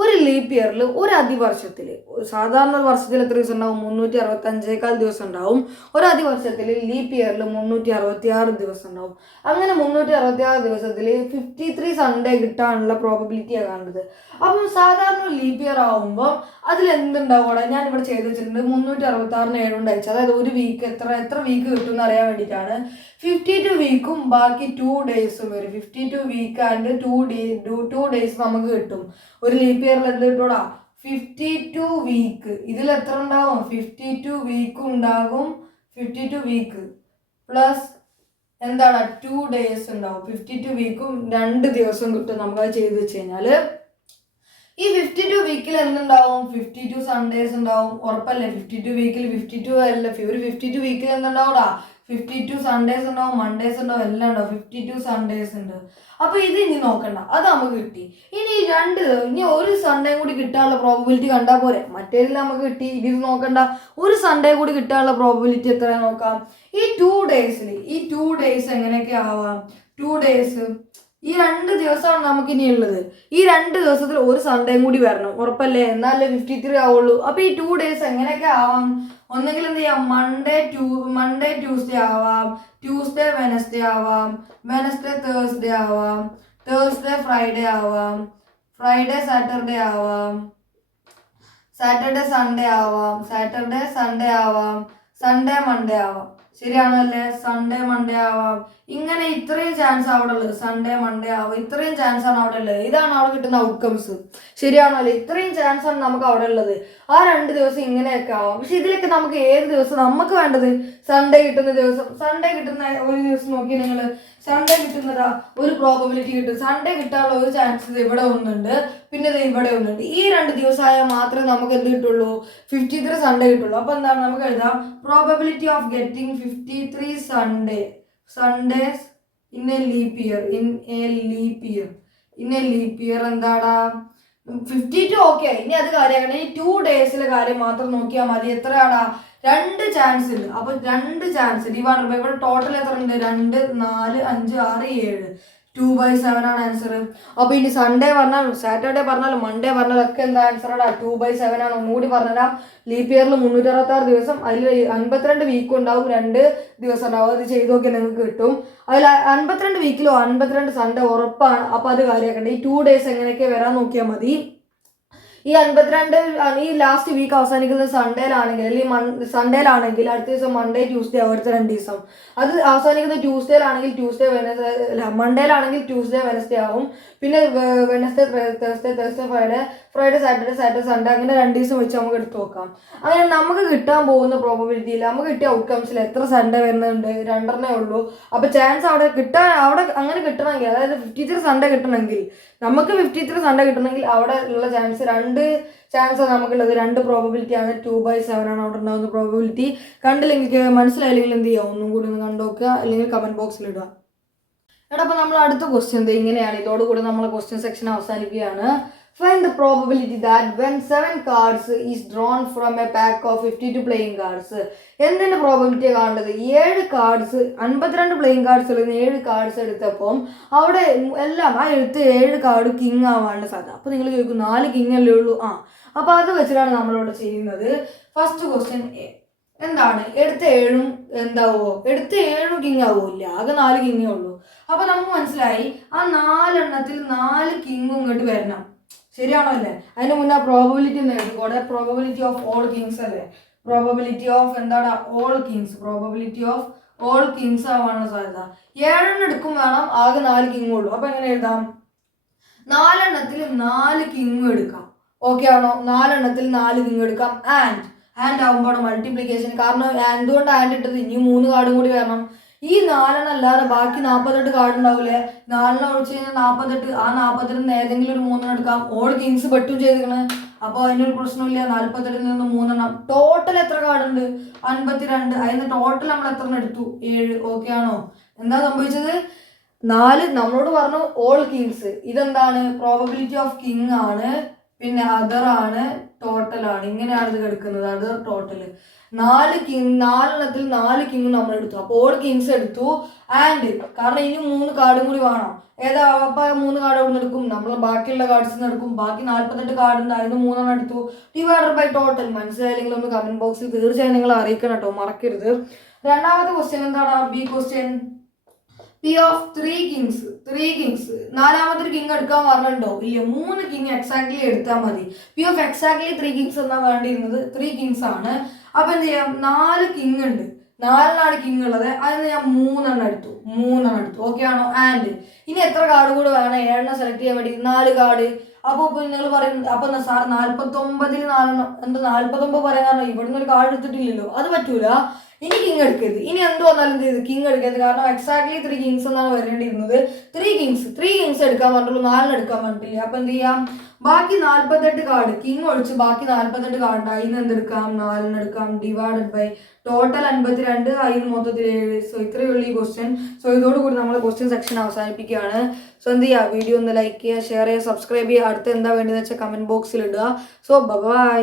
ഒരു ലീപ്പ് ഇയറിൽ ഒരു അതിവർഷത്തിൽ, സാധാരണ ഒരു വർഷത്തിൽ എത്ര ദിവസം ഉണ്ടാവും? 365 ദിവസം ഉണ്ടാവും. ഒരു അതിവർഷത്തിൽ ലീപ്പ് ഇയറിൽ 366 ദിവസം ഉണ്ടാവും. അങ്ങനെ 366 ദിവസത്തിൽ 53 സൺഡേ കിട്ടാനുള്ള പ്രോബബിലിറ്റിയാണ് കാണുന്നത്. അപ്പം സാധാരണ ലീപ്പ് ഇയർ ആകുമ്പോൾ അതിലെന്തുണ്ടാവും? അവിടെ ഞാനിവിടെ ചെയ്ത് വെച്ചിട്ടുണ്ട് 366 7 കൊണ്ട് അയച്ചു. അതായത് ഒരു വീക്ക് എത്ര വീക്ക് കിട്ടും എന്ന് അറിയാൻ വേണ്ടിയിട്ടാണ്. 52 വീക്കും ബാക്കി 2 ഡേയ്സും വരും. 52 വീക്ക് ആൻഡ് 2 ഡേയ്സ് നമുക്ക് കിട്ടും. ഒരു ലീപ്പ് ഇയറിൽ എന്ത് കിട്ടൂടാ? 52 വീക്ക്. ഇതിൽ എത്ര ഉണ്ടാവും? 52 വീക്ക് ഉണ്ടാകും. 52 വീക്ക് പ്ലസ് എന്താണ് 2 ഡേയ്സ് ഉണ്ടാവും. 52 വീക്കും 2 ദിവസം കിട്ടും. നമുക്കത് ചെയ്ത് വെച്ച് കഴിഞ്ഞാൽ ഈ 52 വീക്കിൽ എന്തുണ്ടാവും? 52 സൺഡേസ് ഉണ്ടാവും. ഉറപ്പല്ലേ? 52 വീക്കിൽ 52 അല്ല, ഒരു 52 വീക്കിൽ എന്തുണ്ടാവൂടാ? 52 സൺഡേസ് ഉണ്ടാവും, മൺഡേസ് ഉണ്ടാവും, എല്ലാം ഉണ്ടാവും. 52 സൺഡേസ് ഉണ്ട്. അപ്പൊ ഇത് ഇനി നോക്കണ്ട, അത് നമുക്ക് കിട്ടി. ഇനി ഒരു സൺഡേ കൂടി കിട്ടാനുള്ള പ്രോബബിലിറ്റി കണ്ടാൽ പോരെ? മറ്റേതിൽ നമുക്ക് കിട്ടി, ഇത് നോക്കണ്ട. ഒരു സൺഡേ കൂടി കിട്ടാനുള്ള പ്രോബബിലിറ്റി എത്ര നോക്കാം. ഈ 2 ഡേയ്സ് എങ്ങനെയൊക്കെ ആവാം? 2 ഡേയ്സ് ഈ 2 ദിവസമാണ് നമുക്ക് ഇനി ഉള്ളത്. ഈ 2 ദിവസത്തിൽ ഒരു സൺഡേയും കൂടി വരണം. ഉറപ്പല്ലേ? എന്നാലേ 53 ആവുള്ളൂ. അപ്പൊ ഈ 2 ഡേയ്സ് എങ്ങനെയൊക്കെ ആവാം? ഒന്നെങ്കിൽ എന്ത് ചെയ്യാം, മൺഡേ ട്യൂസ്ഡേ ആവാം, ട്യൂസ്ഡേ വെനസ്ഡേ ആവാം, വെനസ്ഡേ തേഴ്സ്ഡേ ആവാം, തേഴ്സ്ഡേ ഫ്രൈഡേ ആവാം, ഫ്രൈഡേ സാറ്റർഡേ ആവാം, സാറ്റർഡേ സൺഡേ ആവാം, സാറ്റർഡേ സൺഡേ ആവാം, സൺഡേ മൺഡേ ആവാം. ശരിയാണോ അല്ലേ? സൺഡേ മൺഡേ ആവാം. ഇങ്ങനെ ഇത്രയും ചാൻസ് അവിടെ ഉള്ളത്. സൺഡേ മൺഡേ ആവാം. ഇത്രയും ചാൻസ് ആണ് അവിടെ ഉള്ളത്. ഇതാണ് അവിടെ കിട്ടുന്ന ഔട്ട്കംസ്. ശരിയാണോ അല്ലേ? ഇത്രയും ചാൻസ് ആണ് നമുക്ക് അവിടെ ഉള്ളത്. ആ 2 ദിവസം ഇങ്ങനെയൊക്കെ ആവാം. പക്ഷെ ഇതിലൊക്കെ നമുക്ക് ഏത് ദിവസം നമുക്ക് വേണ്ടത്? സൺഡേ കിട്ടുന്ന ദിവസം. സൺഡേ കിട്ടുന്ന ഒരു ദിവസം നോക്കി നിങ്ങൾ, സൺഡേ കിട്ടുന്നതാ ഒരു പ്രോബബിലിറ്റി കിട്ടും. സൺഡേ കിട്ടാനുള്ള ഒരു ചാൻസ് ഇവിടെ ഒന്നുണ്ട്, പിന്നെ ഇവിടെ ഒന്നുണ്ട്. ഈ 2 ദിവസമായാൽ മാത്രമേ നമുക്ക് എന്ത് കിട്ടുള്ളൂ? 53 സൺഡേ കിട്ടുള്ളൂ. അപ്പൊ എന്താണ് നമുക്ക് എഴുതാം? Probability of getting 53 Sundays in A leap year എന്താടാ? 52. ഓക്കെ, ഇനി അത് കാര്യമാണ്. ഈ 2 ഡേയ്സിലെ കാര്യം മാത്രം നോക്കിയാൽ മതി. എത്രയാടാ? 2 ചാൻസ് ഉണ്ട്. അപ്പൊ 2 ചാൻസ് ഡിവൈഡ് ബൈ ഇവിടെ ടോട്ടൽ എത്ര ഉണ്ട്? 2 4 5 6 7 2/7 ആണ് ആൻസർ. അപ്പൊ ഇനി സൺഡേ പറഞ്ഞാൽ, സാറ്റർഡേ പറഞ്ഞാലും, മൺഡേ പറഞ്ഞാലും ഒക്കെ എന്താ ആൻസർ ആടാ? 2/7 ആണ്. ഒന്നുകൂടി പറഞ്ഞാൽ ലീപ്പ് ഇയറിൽ 366 ദിവസം, അതിൽ 52 വീക്ക് ഉണ്ടാവും, 2 ദിവസം ഉണ്ടാവും. അത് ചെയ്ത് നോക്കിയാൽ നിങ്ങൾക്ക് കിട്ടും. അതിൽ 52 വീക്കിലോ 52 സൺഡേ ഉറപ്പാണ്. അപ്പൊ അത് കാര്യമാക്കണ്ട. ഈ 2 ഡേയ്സ് എങ്ങനെയൊക്കെ വരാൻ നോക്കിയാൽ മതി. ഈ 52 ഈ ലാസ്റ്റ് വീക്ക് അവസാനിക്കുന്നത് സൺഡേയിലാണെങ്കിൽ, അല്ലെങ്കിൽ സൺഡേയിലാണെങ്കിൽ അടുത്ത ദിവസം മൺഡേ ട്യൂസ്ഡേ ആവും. അടുത്ത 2 ദിവസം അത് അവസാനിക്കുന്നത് ട്യൂസ്ഡേയിലാണെങ്കിൽ മൺഡേയിലാണെങ്കിൽ ട്യൂസ്ഡേ വെനസ്ഡേ ആവും. പിന്നെ Wednesday Thursday Friday Saturday Sunday, അങ്ങനെ 2 ദിവസം വെച്ച് നമുക്ക് എടുത്ത് നോക്കാം. അങ്ങനെ നമുക്ക് കിട്ടാൻ പോകുന്ന പ്രോബബിലിറ്റിയിൽ നമുക്ക് കിട്ടിയ ഔട്ട്കംസിൽ എത്ര സൺഡേ വരുന്നുണ്ട്? 2 ഉള്ളൂ. അപ്പൊ ചാൻസ് അവിടെ അങ്ങനെ കിട്ടണമെങ്കിൽ, അതായത് 53 സൺഡേ കിട്ടണമെങ്കിൽ, നമുക്ക് 53 സൺഡേ കിട്ടണമെങ്കിൽ അവിടെ ഉള്ള ചാൻസ് 2 ചാൻസാണ് നമുക്കുള്ളത്. 2 പ്രോബബിലിറ്റി ആണ്. 2/7 ആണ് അവിടെ ഉണ്ടാകുന്ന പ്രോബബിലിറ്റി. കണ്ടില്ലെങ്കിൽ, മനസ്സിലായില്ലെങ്കിൽ എന്ത് ചെയ്യുക? ഒന്നും കൂടി ഒന്ന് കണ്ടുനോക്കുക, അല്ലെങ്കിൽ കമന്റ് ബോക്സിൽ ഇടുക. അപ്പോൾ നമ്മൾ അടുത്ത ക്വസ്റ്റ്യൻ ഇങ്ങനെയാണ്. ഇതോടുകൂടി നമ്മളെ ക്വസ്റ്റ്യൻ സെക്ഷൻ അവസാനിക്കുകയാണ്. Find the probability that when 7 cards is drawn from a pack of 52 playing cards. എന്തിന്റെ പ്രോബബിലിറ്റി കാണുന്നത്? 7 കാർഡ്സ്, 52 പ്ലേയിങ് കാർഡ്സ് ഉള്ള 7 കാർഡ്സ് എടുത്തപ്പം അവിടെ എല്ലാം ആ 7 കാർഡ് കിങ് ആവാനുള്ള സാധ്യത. അപ്പോൾ നിങ്ങൾ ചോദിക്കും 4 കിങ് അല്ലേ ഉള്ളൂ? അപ്പോൾ അത് വെച്ചിട്ടാണ് നമ്മളിവിടെ ചെയ്യുന്നത്. ഫസ്റ്റ് ക്വസ്റ്റ്യൻ എന്താണ്? എടുത്ത 7 എന്താവോ? എടുത്ത 7 കിങ് ആവുമില്ല, ആകെ 4 കിങ്ങേ ഉള്ളൂ. അപ്പോൾ നമുക്ക് മനസ്സിലായി ആ 4 എണ്ണത്തിൽ 4 കിങ്ങും ഇങ്ങോട്ട് വരണം. ശരിയാണോ അല്ലേ? അതിന് മുന്നേ പ്രോബബിലിറ്റി ഒന്ന് എഴുതിക്കോടെ. പ്രോബബിലിറ്റി ഓഫ് ഓൾ കിങ്സ് അല്ലേ? പ്രോബബിലിറ്റി ഓഫ് എന്താണ്? All Kings. Probability of all Kings ആവാനുള്ള സാധ്യത. 7 എടുക്കും വേണം, ആകെ 4 കിങ് ഉള്ളൂ. അപ്പൊ എങ്ങനെ എഴുതാം? 4 എണ്ണത്തിൽ 4 കിങ് എടുക്കാം. ഓക്കെ ആണോ? 4 എണ്ണത്തിൽ 4 കിങ് എടുക്കാം. ആൻഡ് ആകുമ്പോൾ മൾട്ടിപ്ലിക്കേഷൻ. കാരണം എന്തുകൊണ്ട് ആൻഡ് ഇട്ടത്? ഇനി 3 കാർഡും കൂടി വേണം. ഈ 4 അല്ലാതെ ബാക്കി 48 കാർഡ് ഉണ്ടാവില്ലേ? 4 ഒഴിച്ച് കഴിഞ്ഞാൽ 48. ആ 48 ഏതെങ്കിലും ഒരു 3 എടുക്കാം. ഓൾ കിങ്സ് പെട്ടും ചെയ്തിരിക്കണേ. അപ്പോൾ അതിനൊരു പ്രശ്നമില്ല. 48 നിന്ന് 3 ടോട്ടൽ എത്ര കാർഡ് ഉണ്ട്? 52. അതിന് ടോട്ടൽ നമ്മൾ എത്ര എടുത്തു? 7. ഓക്കെ ആണോ? എന്താ സംഭവിച്ചത്? 4 നമ്മളോട് പറഞ്ഞു ഓൾ കിങ്സ്. ഇതെന്താണ്? പ്രോബബിലിറ്റി ഓഫ് കിങ് ആണ്. പിന്നെ അതർ ആണ്, ടോട്ടൽ ആണ്. ഇങ്ങനെയാണ് ഇത് കിടക്കുന്നത്. Other total 4 king. 4 എണ്ണത്തിൽ 4 കിങ് നമ്മൾ എടുത്തു. അപ്പോൾ ഓൾ കിങ്സ് എടുത്തു. ആൻഡ് കാരണം ഇനി 3 കാർഡും കൂടി വേണം. ഏതാ? അപ്പൊ 3 കാർഡ് എവിടെ നിന്ന് എടുക്കും? നമ്മൾ ബാക്കിയുള്ള കാർഡ്സിൽ നിന്ന് എടുക്കും. ബാക്കി 48 കാർഡ് ഉണ്ട്, അതിന് 3 എടുത്തു. Divided by total. മനസ്സിലായില്ലെങ്കിൽ ഒന്ന് കമന്റ് ബോക്സിൽ തീർച്ചയായും നിങ്ങൾ അറിയിക്കണം കേട്ടോ, മറക്കരുത്. രണ്ടാമത്തെ ക്വസ്റ്റ്യൻ എന്താണ്? B question. P of 3 Kings. 3 Kings. നാലാമത്തെ കിങ് എടുക്കാൻ പറഞ്ഞിട്ടുണ്ടോ? ഇല്ല. 3 കിങ് എക്സാക്ട്ലി എടുത്താൽ മതി. പി ഓഫ് എക്സാക്ട്ലി 3 കിങ്സ് എന്നാ വേണ്ടിയിരുന്നത്. 3 കിങ്സ് ആണ്. അപ്പൊ എന്ത് ചെയ്യാം? 4 കിങ് ഉണ്ട്. 4 കിങ് ഉള്ളത്. അതിന് ഞാൻ 3 എടുത്തു. 3 എടുത്തു. ഓക്കെ ആണോ? ആൻഡ് ഇനി എത്ര കാർഡ് കൂടെ വേണം? 7 സെലക്ട് ചെയ്യാൻ വേണ്ടി 4 കാർഡ്. അപ്പോൾ നിങ്ങൾ പറയും അപ്പൊ സാർ 49 4 എന്താ 49 പറയാൻ കാരണം ഇവിടുന്ന് ഒരു കാർഡ് എടുത്തിട്ടില്ലല്ലോ. അത് പറ്റൂല. ഇനി കിങ് എടുക്കരുത്. ഇനി എന്ത് വന്നാലും എന്ത് ചെയ്ത് കിങ് എടുക്കരുത്. കാരണം എക്സാക്ട്ലി 3 കിങ്സ് എന്നാണ് വരേണ്ടിയിരുന്നത്. 3 കിങ്സ് എടുക്കാൻ പറഞ്ഞിട്ടുള്ളൂ, 4 എടുക്കാൻ പറഞ്ഞിട്ടില്ല. അപ്പൊ എന്ത് ചെയ്യാം? ബാക്കി 48 കാർഡ് കിങ് ഒഴിച്ച് ബാക്കി 48 കാർഡ്. അതിന് എന്തെടുക്കാം? 4 എടുക്കാം. Divided by total 52. അതിന് മൊത്തത്തിൽ 7. സോ ഇത്രയുള്ള ഈ ക്വസ്റ്റ്യൻ. സോ ഇതോടുകൂടി നമ്മൾ ക്വസ്റ്റ്യൻ സെക്ഷൻ അവസാനിപ്പിക്കുകയാണ്. സോ എന്ത് ചെയ്യുക? വീഡിയോ ഒന്ന് ലൈക്ക് ചെയ്യുക, ഷെയർ ചെയ്യുക, സബ്സ്ക്രൈബ് ചെയ്യുക. അടുത്ത് എന്താ വേണ്ടതെന്ന് വെച്ചാൽ കമന്റ് ബോക്സിൽ ഇടുക. So by.